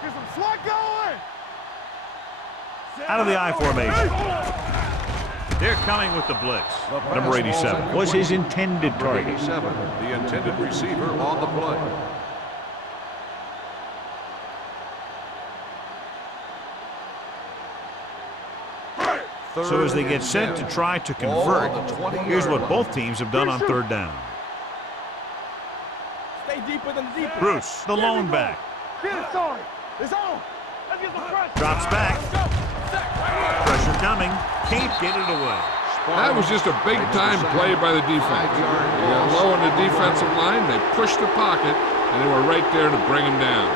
Get some slot going. Out of the I formation. They're coming with the blitz. Number 87 was his intended target. 87, the intended receiver on the play. So as they get set to try to convert, here's what both teams have done on third down. Stay deeper than the deeper. Bruce, the lone back. Get it started. It's on. Let's get some pressure. Drops back. Pressure coming. Can't get it away. That was just a big-time play by the defense. They got low on the defensive line, they pushed the pocket, and they were right there to bring him down.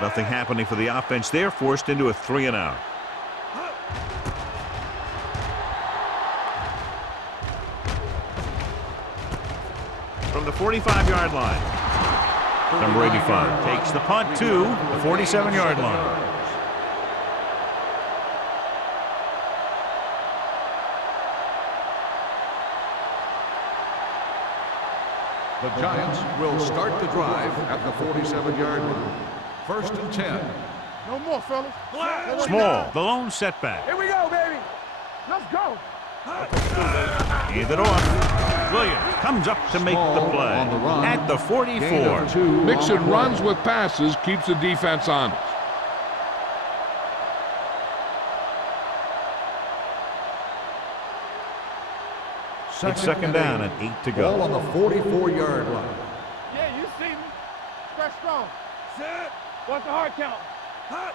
Nothing happening for the offense. They're forced into a 3-and-out. From the 45-yard line. Number 85 takes the punt to the 47-yard line. The Giants will start the drive at the 47-yard line. 1st and 10. No more, fellas. Small, the lone setback. Here we go, baby. Let's go. Hand it off. Williams comes up to make the play at the 44. Mixing runs with passes keeps the defense honest. It's 2nd down and 8 to go. Ball on the 44-yard line. Yeah, you see me. Stretch strong. Set. What's the hard count? Hot.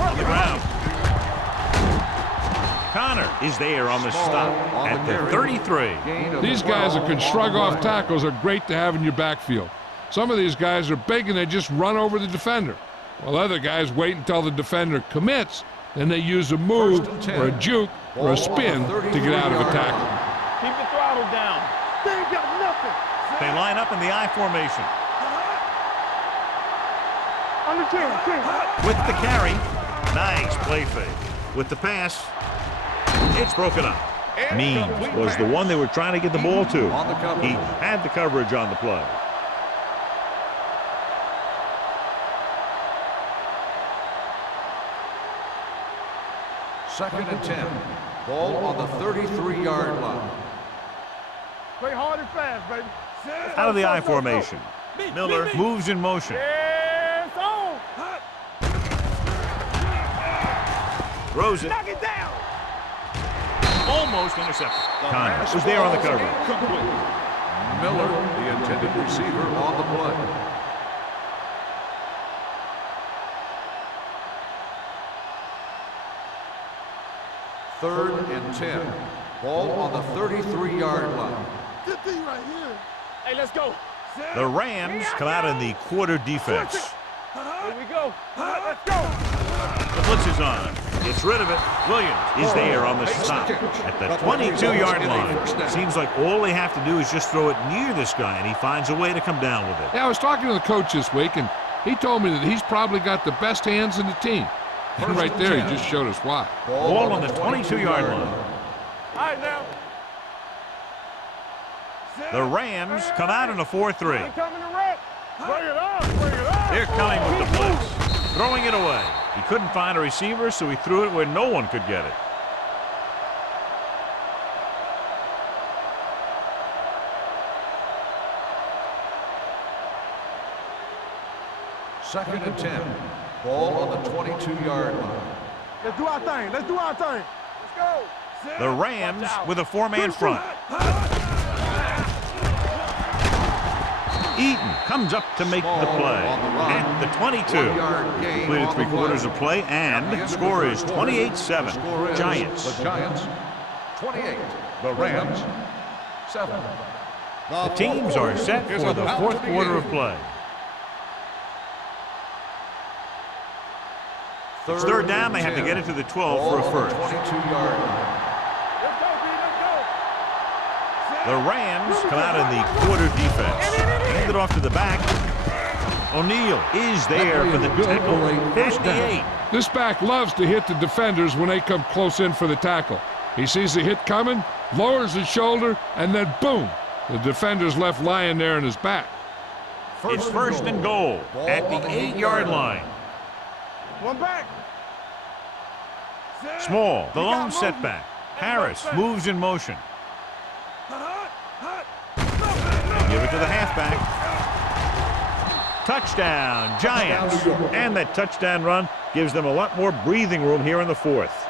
On the ground. Connor is there on the stop at the 33. These guys that can shrug off tackles are great to have in your backfield. Some of these guys are big and they just run over the defender, while other guys wait until the defender commits, then they use a move or a juke or a spin to get out of a tackle. Keep the throttle down. They ain't got nothing. They line up in the I formation. On the 10. With the carry, nice play fake. With the pass, it's broken up. Means was the one they were trying to get the ball to. He had the coverage on the play. Second and 10. Ball on the 33-yard line. Play hard and fast, baby. Out of the I formation. Miller moves in motion. Yeah, it's on. Throws it. Knock it down. Almost intercepted. Connor was there on the cover. Miller, the intended receiver, on the play. Third and 10. Ball on the 33-yard line. Good thing right here. Hey, let's go. The Rams come out in the quarter defense. Here we go. Let's go. The blitz is on. Gets rid of it. Williams is there on the stop at the 22-yard line. Seems like all they have to do is just throw it near this guy, and he finds a way to come down with it. Yeah, I was talking to the coach this week, and he told me that he's probably got the best hands in the team. And right there, he just showed us why. Ball on the 22-yard line. All right, now. The Rams come out in a 4-3. Coming to wreck. Bring it on. Bring it on. They're coming with the blitz. Throwing it away. He couldn't find a receiver, so he threw it where no one could get it. Second and 10. Ball on the 22-yard line. Let's do our thing. Let's do our thing. Let's go. The Rams with a four-man front. Eaton comes up to make the play at the 22. Completed three-quarters of play, and the score is 28-7. Giants. The Giants, 28. The Rams, 7. The teams are set for the fourth quarter of play. It's third down. They have to get it to the 12 for a first. 22-yard line. The Rams come out in the quarter defense. Hand it off to the back. O'Neal is there for the tackle at the 8. This back loves to hit the defenders when they come close in for the tackle. He sees the hit coming, lowers his shoulder, and then boom, the defender's left lying there in his back. It's first and goal at the 8-yard line. One back. Small, the lone setback. Harris moves in motion. Give it to the halfback. Touchdown, Giants. And that touchdown run gives them a lot more breathing room here in the fourth.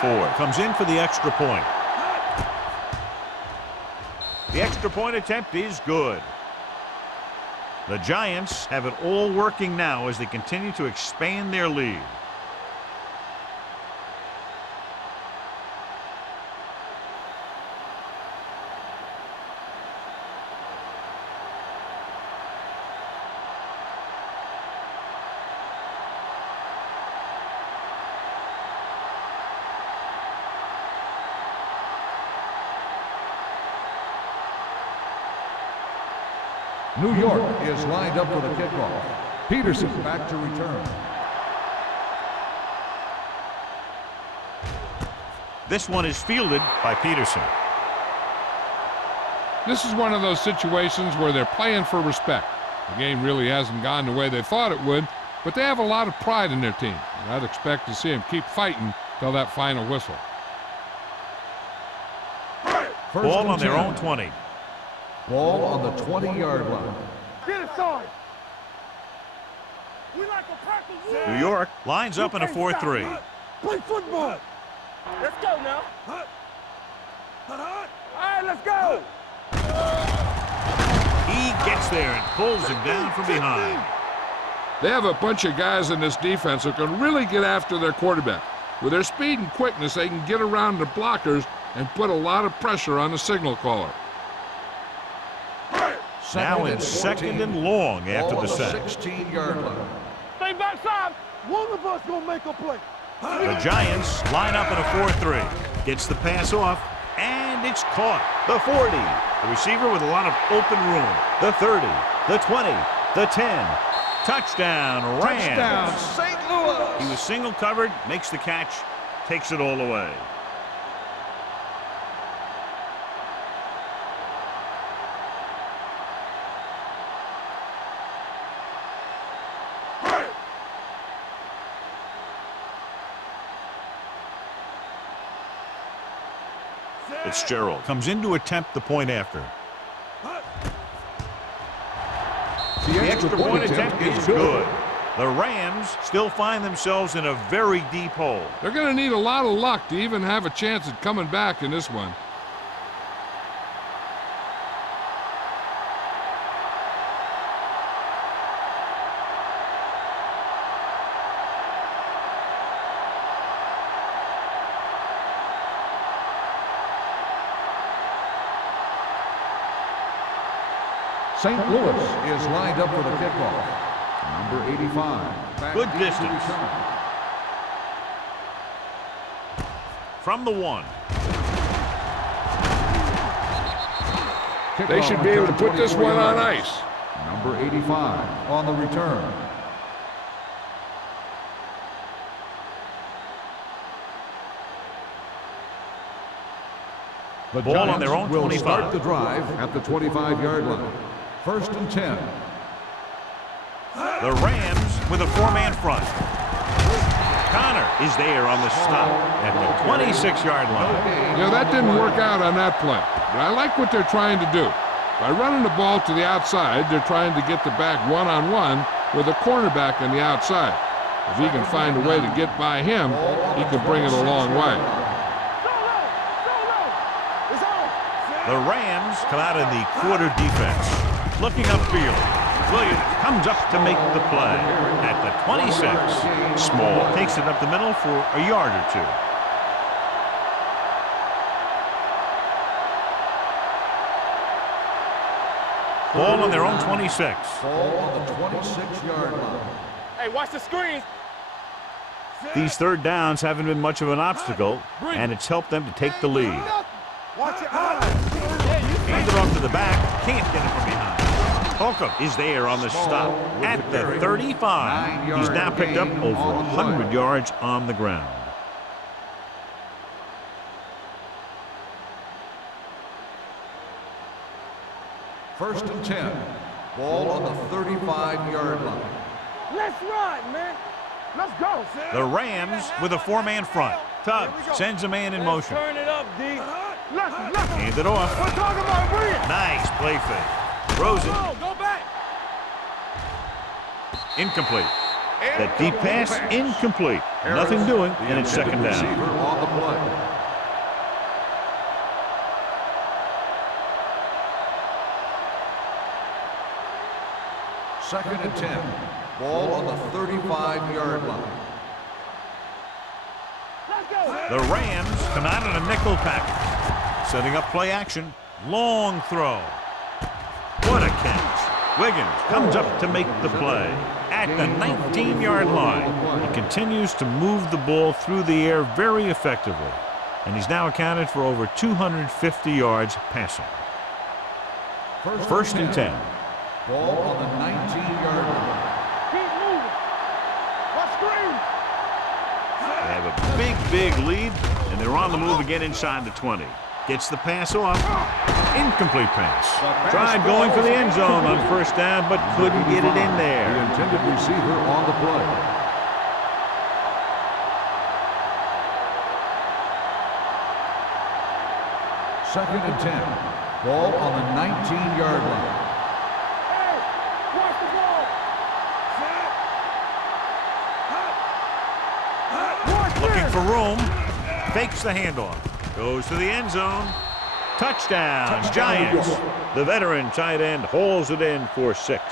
Ford comes in for the extra point. The extra point attempt is good. The Giants have it all working now as they continue to expand their lead. New York is lined up for the kickoff. Peterson back to return. This one is fielded by Peterson. This is one of those situations where they're playing for respect. The game really hasn't gone the way they thought it would, but they have a lot of pride in their team. And I'd expect to see them keep fighting till that final whistle. Ball on their own 20. Ball on the 20-yard line. Get it started. We like a pack of wolves. New York lines up in a 4-3. Play football. Let's go now. All right, let's go. He gets there and pulls him down from behind. They have a bunch of guys in this defense who can really get after their quarterback. With their speed and quickness, they can get around the blockers and put a lot of pressure on the signal caller. Now in second and long after the sack. 16-yard line. Stay backside. One of us gonna make a play. The Giants line up in a 4-3. Gets the pass off, and it's caught. The 40. The receiver with a lot of open room. The 30. The 20. The 10. Touchdown, Rams. Touchdown, St. Louis. He was single covered, makes the catch, takes it all away. Fitzgerald comes in to attempt the point after. The extra point attempt is good. The Rams still find themselves in a very deep hole. They're going to need a lot of luck to even have a chance at coming back in this one. St. Louis is lined up for the kickoff. Number 85. Good distance. From the 1. They should be able to put this one on ice. Number 85 on the return. The Ball Giants on their own will 25. start the drive at the 25-yard line. First and 10. The Rams with a 4-man front. Connor is there on the stop at the 26-yard line. You know, that didn't work out on that play, but I like what they're trying to do. By running the ball to the outside, they're trying to get the back one-on-one with a cornerback on the outside. If he can find a way to get by him, he could bring it a long way. The Rams come out in the quarter defense. Looking upfield, Williams comes up to make the play at the 26. Small takes it up the middle for a yard or two. Ball on their own 26. Ball on the 26-yard line. Hey, watch the screen. These third downs haven't been much of an obstacle, and it's helped them to take the lead. Watch your eyes. Hand it off to the back. Can't get it from behind. Holcomb is there on the stop at the 35. He's now picked up over 100 yards on the ground. First and 10. Ball on the 35-yard line. Let's ride, man. Let's go. The Rams with a four-man front. Tubbs sends a man in motion. Turn it up, D. Listen. Hand it off. We're talking about brilliant. Nice play fake. Throws it. Go back. Incomplete. That deep pass, incomplete. Nothing doing, and it's second down. Receiver on the play. Second and 10. Ball on the 35-yard line. The Rams come out in a nickel package. Setting up play action. Long throw. What a catch. Wiggins comes up to make the play at the 19-yard line. He continues to move the ball through the air very effectively, and he's now accounted for over 250 yards passing. First and 10. Ball on the 19-yard line. Keep moving. Watch screen. They have a big lead, and they're on the move again inside the 20. Gets the pass off. Incomplete pass. Tried going for the end zone on first down, but couldn't get it in there. The intended receiver on the play. Second and 10. Ball on the 19-yard line. Hey, watch the ball. Looking for room. Fakes the handoff. Goes to the end zone. Touchdown, Giants. The veteran tight end hauls it in for 6.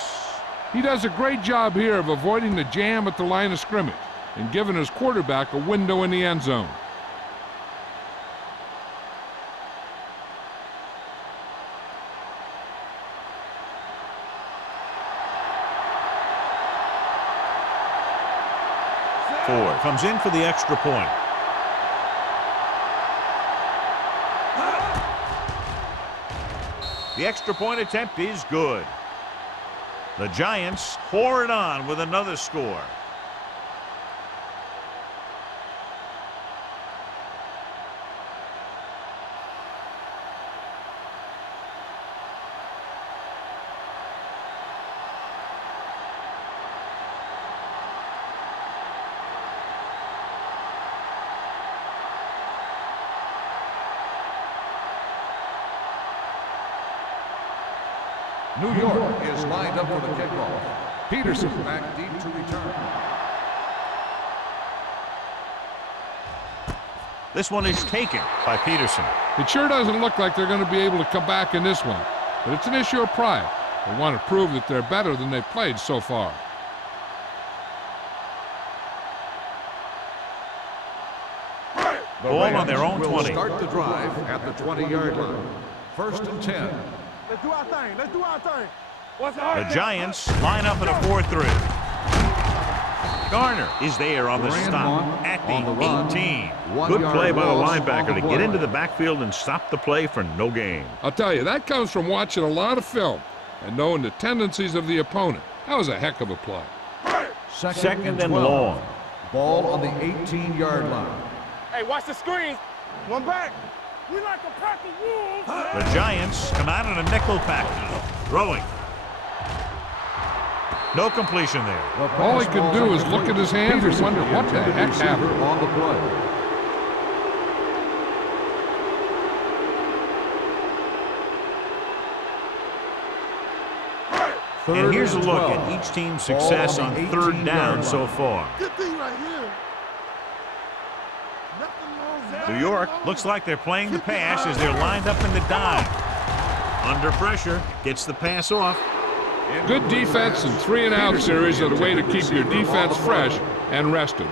He does a great job here of avoiding the jam at the line of scrimmage and giving his quarterback a window in the end zone. Ford comes in for the extra point. The extra point attempt is good. The Giants pour it on with another score. New York is lined up for the kickoff. Peterson back deep to return. This one is taken by Peterson. It sure doesn't look like they're going to be able to come back in this one, but it's an issue of pride. They want to prove that they're better than they've played so far. Ball on their own 20. Start the drive at the 20-yard line. First and 10. Let's do our thing. The Giants line up in a 4-3. Garner is there on the stop at the 18. Good play by the linebacker to get into the backfield and stop the play for no gain. I'll tell you, that comes from watching a lot of film and knowing the tendencies of the opponent. That was a heck of a play. Second and long. Ball on the 18-yard line. Hey, watch the screen. One back. We like a pack of wolves. The Giants come out in a nickel package. Throwing. No completion there. All he can do is look at his hands and wonder what the heck happened. On the play. And here's a look at each team's success on third down so far. Good thing right here. Nothing wrong with that. New York looks like they're playing the pass as they're lined up in the dime. Under pressure, gets the pass off. Good defense and 3-and-out series are the way to keep your defense fresh and rested.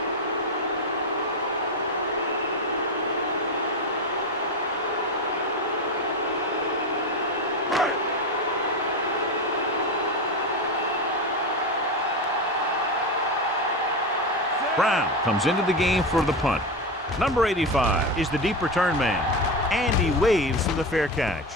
Brown comes into the game for the punt. Number 85 is the deep return man, and he waves for the fair catch.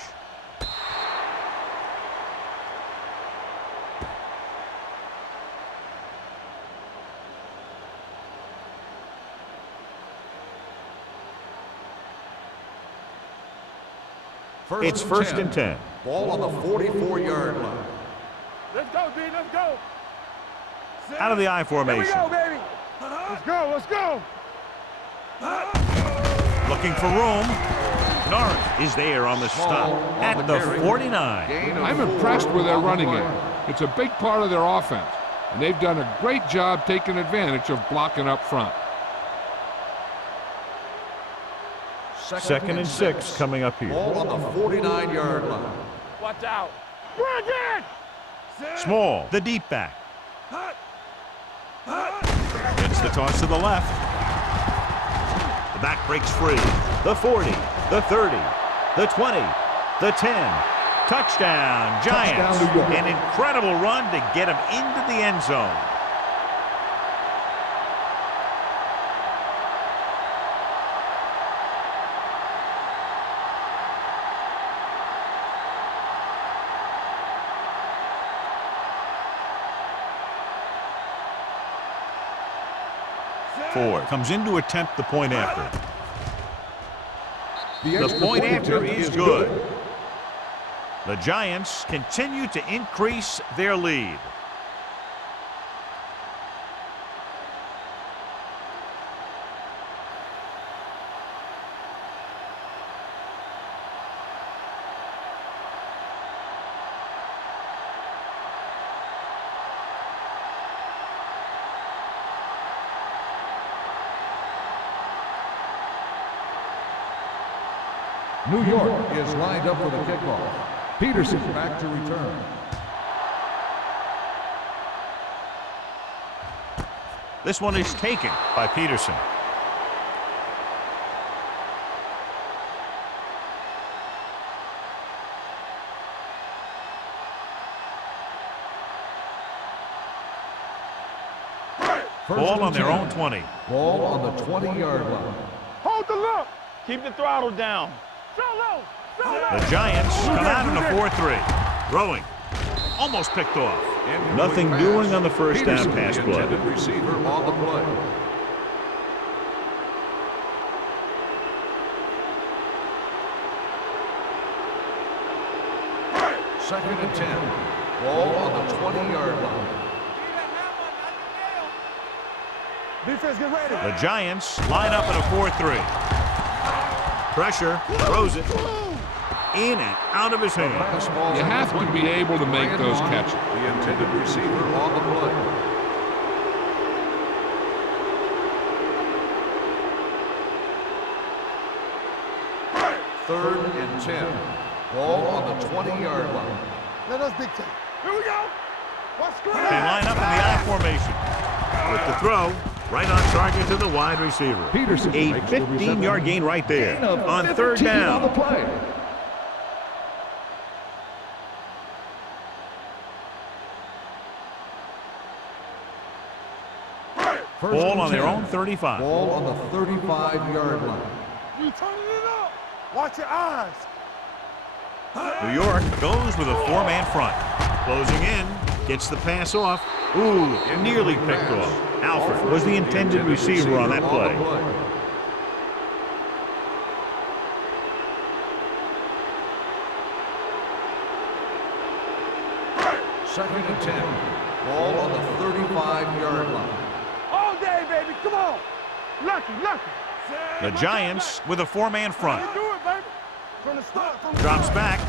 It's first and 10. Ball on the 44-yard line. Let's go, D. Let's go. Out of the I formation. Here we go, baby. Let's go. Let's go. Looking for room. Norris is there on the stop at the 49. I'm impressed with their running game. It's a big part of their offense, and they've done a great job taking advantage of blocking up front. Second and 6 coming up here. Ball on the 49-yard line. Watch out. Run again. Small, the deep back. Gets the toss to the left. The back breaks free. The 40, the 30, the 20, the 10. Touchdown, Giants. Touchdown, New York. An incredible run to get him into the end zone. Ford comes in to attempt the point after. The point after is good. The Giants continue to increase their lead. New York is lined up for the kickoff. Peterson back to return. This one is taken by Peterson. Ball on their own 20. Ball on the 20-yard line. Hold the look. Keep the throttle down. Solo. The Giants come out in a 4-3. Throwing. Almost picked off. Nothing doing on the first down pass play. Intended receiver on the play. Second and 10. Ball on the 20-yard line. Defense, get ready. The Giants line up in a 4-3. Pressure, throws it, in and out of his hand. You have to be able to make those catches. The intended receiver on the play. Third and 10. Ball on the 20-yard line. Let us dictate. Here we go. Watch They line up in the I formation. With the throw, right on target to the wide receiver. Peterson A makes the 15-yard gain right there Gain of on third 15 on the down. play. First Ball and on their 10. own 35. Ball on the 35-yard line. We turning it up. Watch your eyes. New York goes with a four-man front. Closing in, gets the pass off. Ooh, nearly picked off. Alford was the intended receiver on that play. Second and 10. Ball on the 35-yard line. All day, baby. Come on. Lucky. The Giants with a four-man front. Do it, baby. From the start. Drops back.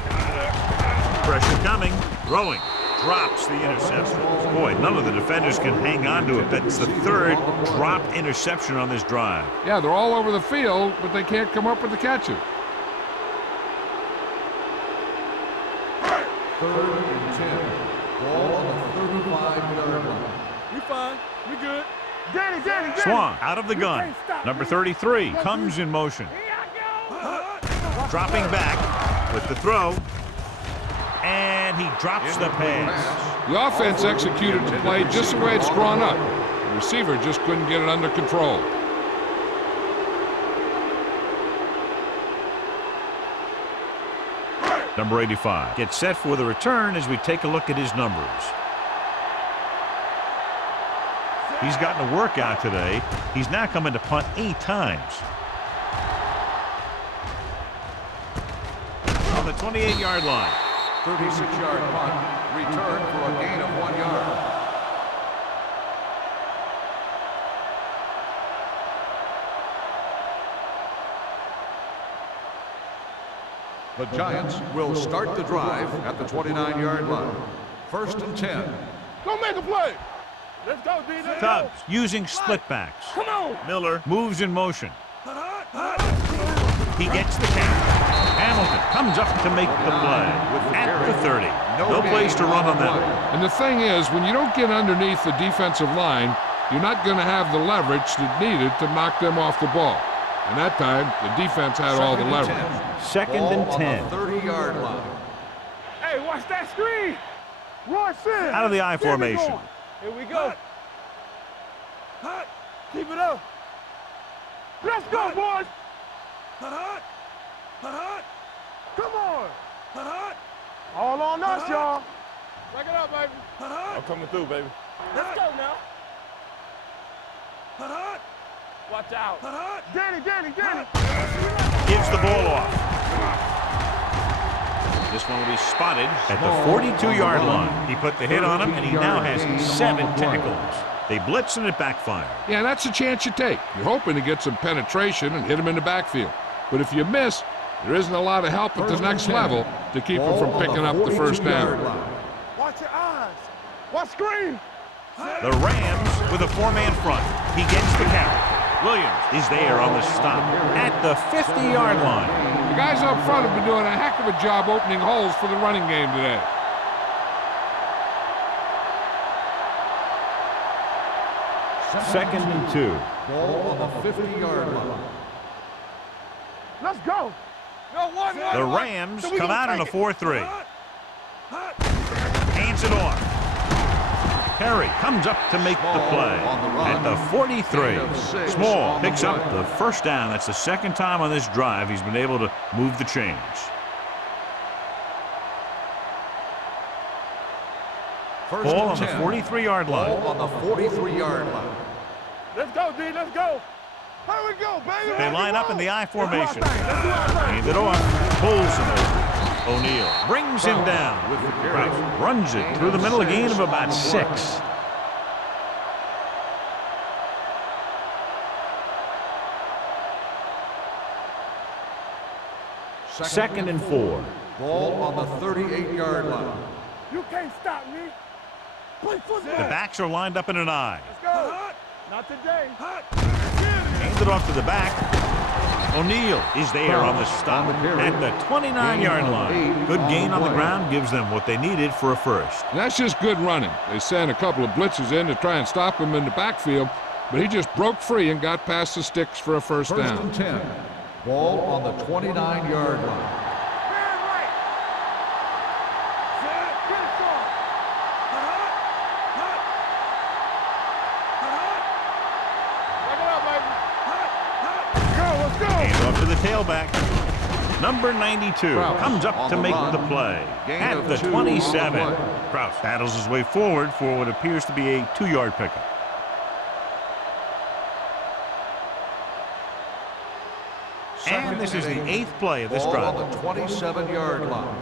Pressure coming. Throwing. Drops the interception. Boy, none of the defenders can hang on to it. That's the third dropped interception on this drive. Yeah, they're all over the field, but they can't come up with the catches. 3rd and 10. Ball on the 35-yard line. We fine. We good. Danny. Swung out of the gun. Number 33 comes in motion. Here I go. Dropping back with the throw. And he drops the pass. The offense executed the play just the way it's drawn up. The receiver just couldn't get it under control. Number 85 gets set for the return as we take a look at his numbers. He's gotten a workout today. He's now coming to punt 8 times. On the 28-yard line. 36-yard punt. Return for a gain of 1 yard. The Giants will start the drive at the 29-yard line. 1st and 10. Go make a play. Let's go, D. Let's Tubbs go. using split backs. Come on. Miller moves in motion. He gets the catch. Hamilton comes up to make the play at the 30. No place to run on that one. And the thing is, when you don't get underneath the defensive line, you're not going to have the leverage that needed to knock them off the ball. And that time, the defense had all the leverage. 2nd and 10. On the 30-yard line. Hey, watch that screen. Roy Sims. Out of the I formation. Here we go. Keep it up. Let's go, boys. Come on. All on us, y'all. Back it up, baby. I'm coming through, baby. Let's go now. Watch out. Danny. Gives the ball off. This one will be spotted at the 42-yard line. He put the hit on him, and he now has 7 tackles. They blitz and it backfired. Yeah, that's a chance you take. You're hoping to get some penetration and hit them in the backfield. But if you miss, there isn't a lot of help at the next level to keep them from picking up the first down. Watch your eyes. Watch screen. The Rams with a four-man front. He gets the carry. Williams is there on the stop at the 50-yard line. The guys up front have been doing a heck of a job opening holes for the running game today. Second and 2. Ball on the 50-yard line. Let's go. The Rams come out in a 4-3. Hands it off. Perry comes up to make the play at the 43. Small picks up the first down. That's the second time on this drive he's been able to move the chains. Ball on the 43-yard line. Ball on the 43-yard line. Let's go, D. Let's go. Here we go, baby. They line up in the I formation. Hands it off. Pulls him over. O'Neal brings him down. Kraus runs it through the middle, a gain of about 6. Second and 4. Ball on the 38-yard line. You can't stop me. Play football. The backs are lined up in an I. Let's go. Not today. Hands it off to the back. O'Neal is there on the stop at the 29-yard line. Good gain on the ground gives them what they needed for a first. And that's just good running. They sent a couple of blitzes in to try and stop him in the backfield, but he just broke free and got past the sticks for a first down. 1st and 10. Ball on the 29-yard line. Hands off to the tailback. Number 92 comes up to make the play at the 27. Kraus battles his way forward for what appears to be a 2-yard pickup. And this is the 8th play of this drive. Ball on the 27-yard line.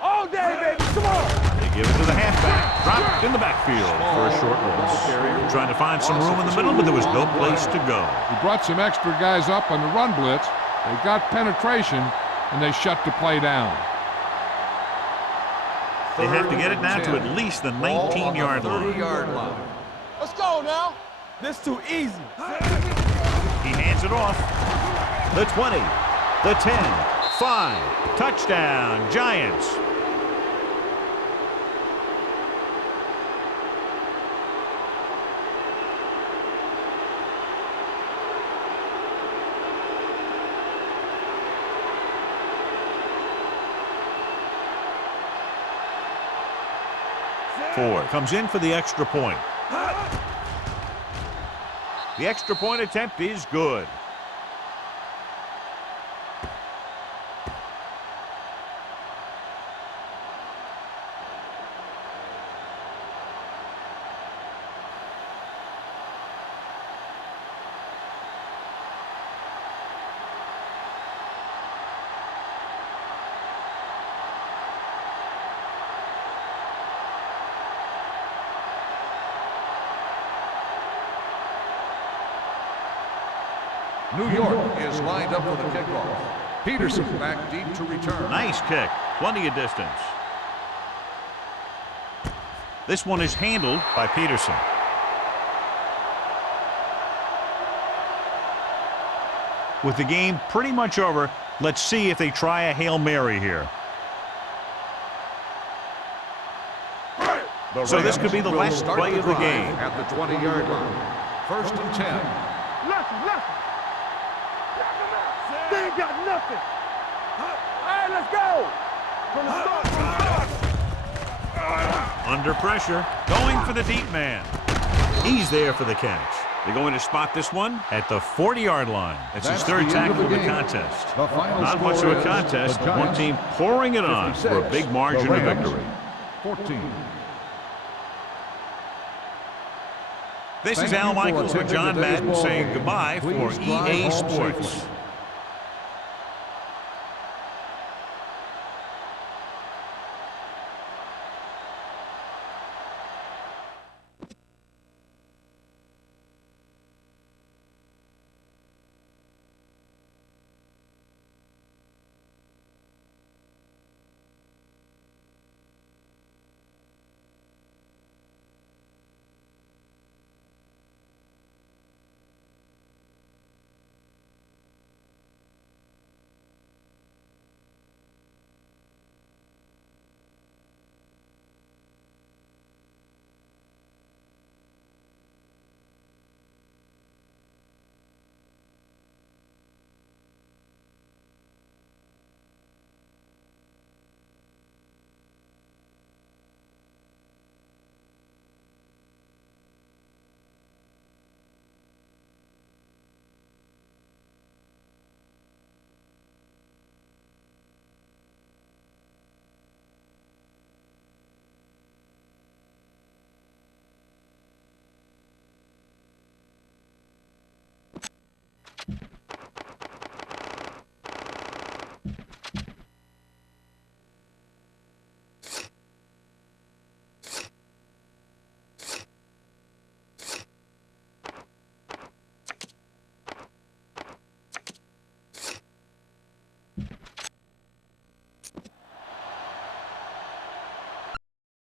All day, baby. Come on. Give it to the halfback. Dropped in the backfield for a short loss. Trying to find some room in the middle, but there was no place to go. He brought some extra guys up on the run blitz. They got penetration, and they shut the play down. They have to get it now to at least the 19-yard line. Let's go now. This too easy. He hands it off. The 20, the 10, 5. Touchdown, Giants. Ford comes in for the extra point. The extra point attempt is good. New York is lined up for the kickoff. Peterson back deep to return. Nice kick. Plenty of distance. This one is handled by Peterson. With the game pretty much over, let's see if they try a Hail Mary here. So this could be the last play of the game. At the 20-yard line. 1st and 10. Left. They ain't got nothing. All right, let's go. From the start. Under pressure, going for the deep man. He's there for the catch. They're going to spot this one at the 40-yard line. That's his third tackle of the contest. Not much of a contest, but one team pouring it on for a big margin of victory. 14. This is Al Michaels with John Madden saying goodbye for EA Sports.